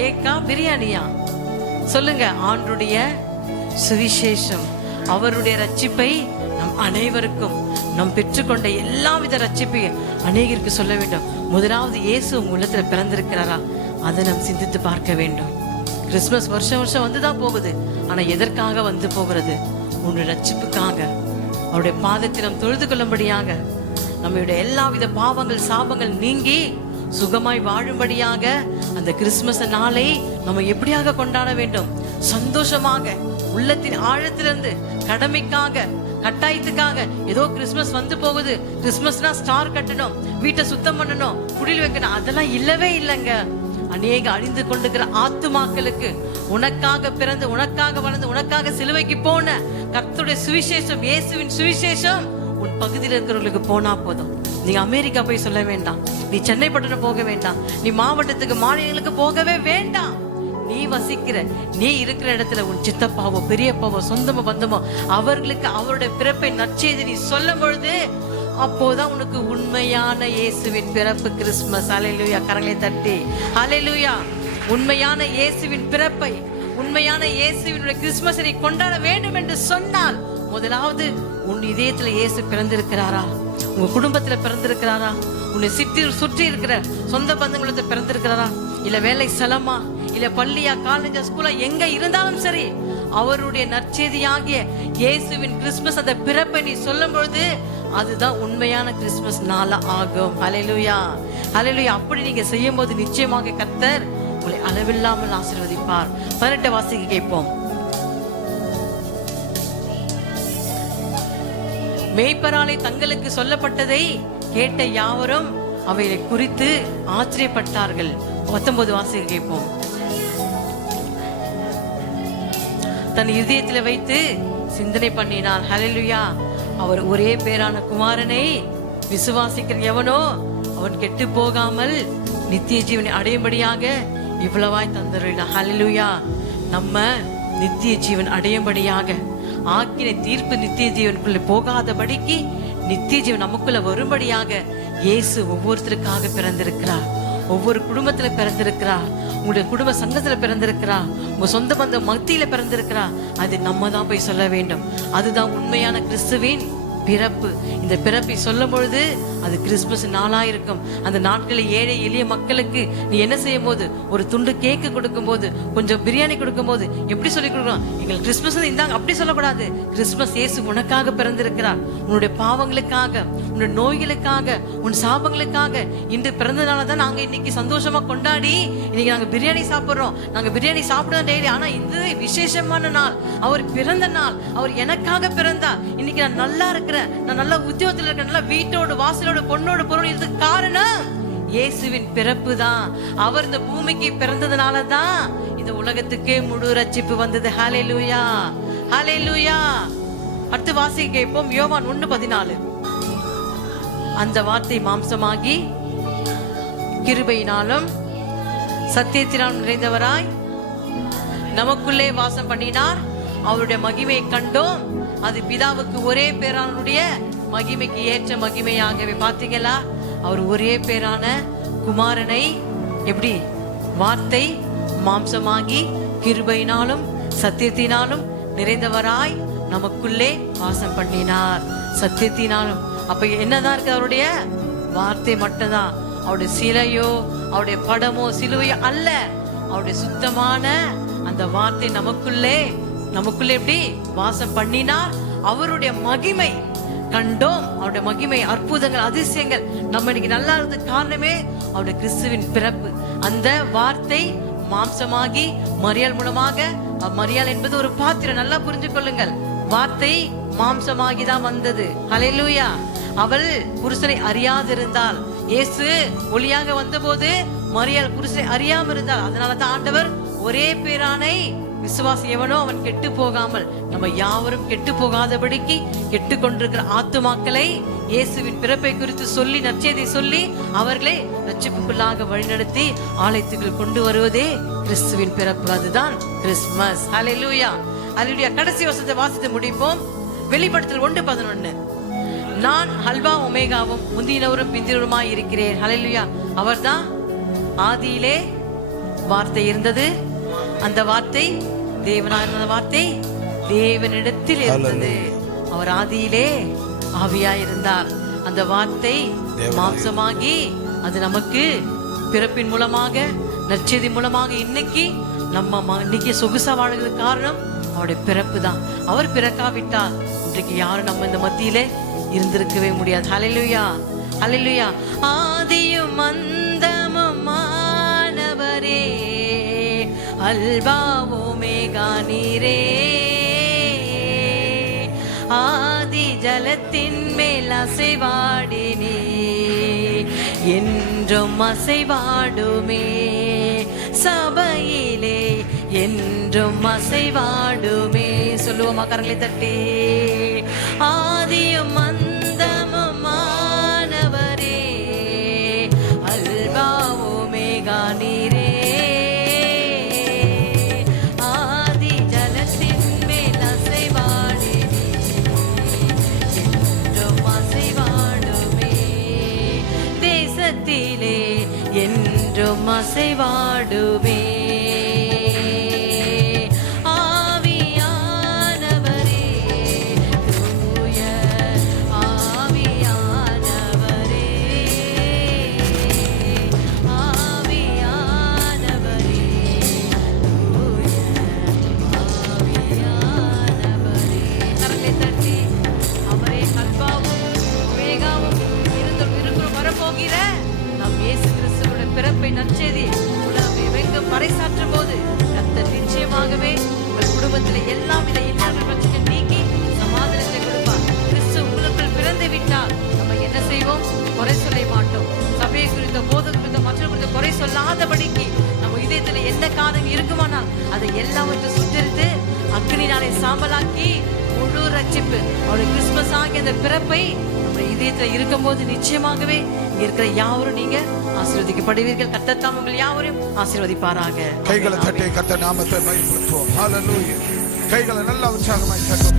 கேக்கா பிரியாணியா? சொல்லுங்க. ஆண்டுடைய சுவிசேஷம், அவருடைய ரட்சிப்பை நம் அனைவருக்கும், நாம் பெற்றுக்கொண்ட எல்லா வித ரட்சிப்பையும் அநேகருக்கு சொல்ல வேண்டும். முதலாவது இயேசு உங்க உள்ளத்துல பிறந்திருக்கிறாரா, அதை நாம் சிந்தித்து பார்க்க வேண்டும். கிறிஸ்துமஸ் வருஷம் வருஷம் வந்துதான் போகுது. ஆனா எதற்காக வந்து போகிறது? உன்னுடைய ரட்சிப்புக்காக, அவருடைய பாதத்தை நாம் தொழுது கொள்ளும்படியாக, நம்மளுடைய எல்லாவித பாவங்கள் சாபங்கள் நீங்கி சுகமாய் வாழும்படியாக அந்த கிறிஸ்துமஸ் நாளை நம்ம எப்படியாக கொண்டாட வேண்டும்? சந்தோஷமாக, உள்ளத்தின் ஆழத்திலிருந்து, கடமைக்காக, கட்டாயத்துக்காக. ஏதோ கிறிஸ்துமஸ் வந்து போகுது, கிறிஸ்துமஸ்னா ஸ்டார் கட்டணும், வீட்டை சுத்தம் பண்ணணும், குடில் வைக்கணும், அதெல்லாம் இல்லவே இல்லைங்க. அநேக அழிந்து கொண்டிருக்கிற ஆத்துமாக்களுக்கு உனக்காக பிறந்து, உனக்காக வளர்ந்து, உனக்காக சிலுவைக்கு போன கர்த்தருடைய சுவிசேஷம், இயேசுவின் சுவிசேஷம் உன் பகுதியில் இருக்கிறவர்களுக்கு போனா போதும். நீ அமெரிக்கா போய் சொல்ல வேண்டாம், நீ சென்னை பட்டணம் போக வேண்டாம், நீ மாவட்டத்துக்கு மாநிலங்களுக்கு போகவே வேண்டாம். நீ வசிக்கிற, நீ இருக்கிற இடத்துல உன் சித்தப்பாவோ பெரியப்பாவோ சொந்தமோ பந்தமோ அவர்களுக்கு அவருடைய பிறப்பை நற்செய்தி நீ சொல்லும் பொழுது, அப்போதான் உனக்கு உண்மையான இயேசுவின் பிறப்பு கிறிஸ்துமஸ். ஹல்லேலூயா. கரங்களை தட்டி ஹல்லேலூயா. உண்மையான இயேசுவின் பிறப்பை, உண்மையான இயேசுவினுடைய கிறிஸ்துமஸை நீ கொண்டாட வேண்டும் என்று சொன்னால், முதலாவது உன் இதயத்துல இயேசு பிறந்திருக்கிறாரா? உங்க குடும்பத்துல பிறந்திருக்கிறாரா? உன்னை சுற்றி இருக்கிற சொந்த பந்தங்களுக்கு பிறந்திருக்கிறாரா? இல்ல வேலை ஸ்தலமா, இல்ல பள்ளியா, காலேஜா, ஸ்கூலா, எங்க இருந்தாலும் சரி, அவருடைய நற்செய்தியாகிய இயேசுவின் கிறிஸ்துமஸ் அந்த பிறப்பை நீ சொல்லும் பொழுது அதுதான் உண்மையான கிறிஸ்துமஸ் நாளா ஆகும். ஹல்லேலூயா, ஹல்லேலூயா. அப்படி நீங்க செய்யும் போது நிச்சயமாக கர்த்தர் உங்களை அளவில்லாமல் ஆசீர்வதிப்பார். 18 வாசிக்க கேட்போம். மேய்ப்பராலே தங்களுக்கு சொல்லப்பட்டதை கேட்ட யாவரும் அவைகளை குறித்து ஆச்சரியப்பட்டார்கள். 19 வாசிக்க கேட்போம். தன் இதயத்தில் வைத்து சிந்தனை பண்ணினார். ஹல்லேலூயா. அவர் ஒரே பேரான குமாரனை விசுவாசிக்கிற எவனோ அவன் கெட்டு போகாமல் நித்திய ஜீவனை அடையும்படியாக இவ்வளவாய் தந்தருளினார். ஹல்லேலூயா. நம்ம நித்திய ஜீவன் அடையும்படியாக, ஆக்கினை தீர்ப்பு நித்திய ஜீவனுக்குள்ள போகாதபடிக்கு நித்திய ஜீவன் நமக்குள்ள வரும்படியாக இயேசு ஒவ்வொருத்தருக்காக பிறந்திருக்கிறார். ஒவ்வொரு குடும்பத்துல பிறந்திருக்கிறா, உங்களுடைய குடும்ப சங்கத்துல பிறந்திருக்கிறா, உங்க சொந்த பந்த மத்தியில பிறந்திருக்கிறா. அது நம்ம தான் போய் சொல்ல வேண்டும். அதுதான் உண்மையான கிறிஸ்துவின் பிறப்பு. இந்த பிறப்பை சொல்லும் பொழுது அது கிறிஸ்துமஸ் நாளா இருக்கும். அந்த நாட்களில் ஏழை எளிய மக்களுக்கு நீ என்ன செய்யும் போது, ஒரு துண்டு கேக்கு கொடுக்கும் போது, கொஞ்சம் பிரியாணி கொடுக்கும் போது எப்படி சொல்லி கொடுக்கணும்? எங்களுக்கு கிறிஸ்துமஸ் இந்தாங்க, அப்படி சொல்லக்கூடாது. கிறிஸ்துமஸ் இயேசு உனக்காக பிறந்திருக்கிறார். உன்னுடைய பாவங்களுக்காக, உன்னுடைய நோய்களுக்காக, உன் சாபங்களுக்காக இன்று பிறந்தனால தான் நாங்க இன்னைக்கு சந்தோஷமா கொண்டாடி இன்னைக்கு நாங்க பிரியாணி சாப்பிடுறோம். நாங்க பிரியாணி சாப்பிடுறோம் டெய்லி. ஆனா இந்த விசேஷமான நாள், அவர் பிறந்த நாள், அவர் எனக்காக பிறந்தார். இன்னைக்கு நான் நல்லா இருக்கிறேன், நான் நல்ல உத்தியோகத்தில் இருக்கிறேன், நல்லா வீட்டோடு வாசலோடு பொண்ணோடு பொருள் இதுக்கு காரணம் இயேசுவின் பிறப்பு தான். அவர் இந்த பூமிக்கு பிறந்ததுனால தான் இந்த உலகத்துக்கே முழு ரட்சிப்பு வந்தது. ஹல்லேலூயா, ஹல்லேலூயா. அடுத்து வாசிக்க கேட்போம். யோவான் 1:14. அந்த வார்த்தை மாம்சமாகி கிருபையினாலும் சத்தியத்தினாலும் நிறைந்தவராய் நமக்குள்ளே வாசம் பண்ணினார். அவருடைய மகிமையை கண்டோம். அது பிதாவுக்கு ஒரே பேரானுடைய மகிமைக்கு ஏற்ற மகிமையாகவே. பாத்தீங்களா? அவர் ஒரே பேரான குமாரனை எப்படி வார்த்தை மாம்சமாகி கிருபையினாலும் சத்தியத்தினாலும் நிறைந்தவராய் நமக்குள்ளே வாசம் பண்ணினார். சத்தியத்தினாலும். அப்ப என்னதான் இருக்கு? அவருடைய வார்த்தை மட்டும்தான். அவருடைய சிலையோ அவருடைய படமோ சிலுவையோ அல்ல. அவருடைய சுத்தமான அந்த வார்த்தை நமக்குள்ளே எப்படி வாசம் பண்ணினார். அவருடைய மகிமை கண்டோம். அவருடைய மகிமை, அற்புதங்கள், அதிசயங்கள் நம்ம இன்னைக்கு நல்லா இருந்தது காரணமே அவருடைய கிறிஸ்துவின் பிறப்பு. அந்த வார்த்தை மாம்சமாகி மரியாள் மூலமாக, மரியாள் என்பது ஒரு பாத்திரம், நல்லா புரிஞ்சு கொள்ளுங்கள். வார்த்தை மாம்சமாகி தான் வந்தது. ஹல்லேலூயா. அவள் புருஷனை அறியாதிருந்தாள். இயேசு ஒளியாக வந்தபோது மரியாள் புருஷனை அறியாம இருந்தாள். அதனால தான் ஆண்டவர் ஒரே பேரானை விசுவாசி எவனோ அவன் கெட்டு போகாமல், நம்ம யாவரும் கெட்டு போகாதபடிக்கு கெட்டு கொண்டிருக்கிற ஆத்துமாக்களை இயேசுவின் பிறப்பை குறித்து சொல்லி நற்செய்தி சொல்லி அவர்களை ரட்சிப்புக்குள்ளாக வழிநடத்தி ஆலயத்துக்குள் கொண்டு வருவதே கிறிஸ்துவின் பிறப்பு. அதுதான் கிறிஸ்துமஸ். ஹல்லேலூயா, ஹல்லேலூயா. கடைசி வசனத்தை வாசித்து முடிப்போம். வெளிப்படுத்தல் 1:11. நான் அல்பா ஒமேகாவும் முந்தினவரும் பிந்தினவருமாய் இருக்கிறேன். ஹல்லேலூயா. அவர்தான் ஆதியிலே வார்த்தை இருந்தது, அந்த வார்த்தை தேவனாயிருந்த வார்த்தை தேவனிடத்தில் இருந்தது. அவர் ஆதியிலே ஆவியாயிருந்தார். அந்த வார்த்தை மாம்சமாகி அது நமக்கு பிறப்பின் மூலமாக, நற்செய்தி மூலமாக இன்னைக்கு இன்னைக்கு சொகுசா வாழ்கிறதுக்கு காரணம் அவருடைய பிறப்பு தான். அவர் பிறக்காவிட்டால் இன்றைக்கு யாரும் நம்ம இந்த மத்தியிலே இருந்திருக்கவே முடியாது. ஹல்லேலூயா, ஹல்லேலூயா. ஆதியும் அந்தமும் மானவரே, அல்பா ஓமேகா நீரே, ஆதி ஜலத்தின் மேல் அசைவாடினே, என்றும் அசைவாடுமே, சபையிலே என்றும் அசைவாடுமே. சொல்லுவோமா கரங்களை தட்டி? ஆதியும் அந்தமும் மானவரே, அல்பா ஓமேகா நீரே, ஆதி ஜலத்தின் மேல் அசைவாடினே, என்றும் அசைவாடுமே, தேசத்திலே என்றும் அசைவாடுமே. ஆவியானவரே, தூய ஆவியானவரே, ஆவியானவரே, தூய ஆவியானவரே. கரங்களை தட்டி அவரே அல்பாவும் ஒமேகாவும் இருந்தும் வரப்போகிற நம் இயேசு கிறிஸ்துவோட பிறப்பை நற்செய்தி உலகமெங்கும் பறைசாற்றும் போது கர்த்தர் நிச்சயமாகவே உங்கள் குடும்பத்தில் எல்லா வித இன்னல்கள் பிரச்சனை நீக்கி சமாதானத்தை கொடுப்பார். கிறிஸ்து உங்களுக்குள் பிறந்து விட்டால் நம்ம என்ன செய்வோம்? குறை சொல்ல மாட்டோம். சபையை குறித்த, போதை குறித்த, மற்ற குறித்த குறை சொல்லாதபடிக்கு நம்ம இதயத்தில் என்ன காரணம் இருக்குமானால் அதை எல்லாவற்றையும் சுத்தரித்து அக்னினாலே சாம்பலாக்கி முழு ரட்சிப்பு அவருடைய கிறிஸ்துமஸ் ஆகிய அந்த பிறப்பை நம்முடைய இதயத்துல இருக்கும் போது நிச்சயமாகவே இங்க இருக்கிற யாவரும் நீங்க ஆசீர்வதிக்கப்படுவீர்கள். கர்த்தர் தாம் உங்கள் யாவரையும் ஆசீர்வதிப்பாராக. கைகளை தட்டி கர்த்தர் நாமத்தை மகிமைப்படுத்துவோம். ஹல்லேலூயா. கைகளை நல்லா உற்சாகமாய் தட்டுவோம்.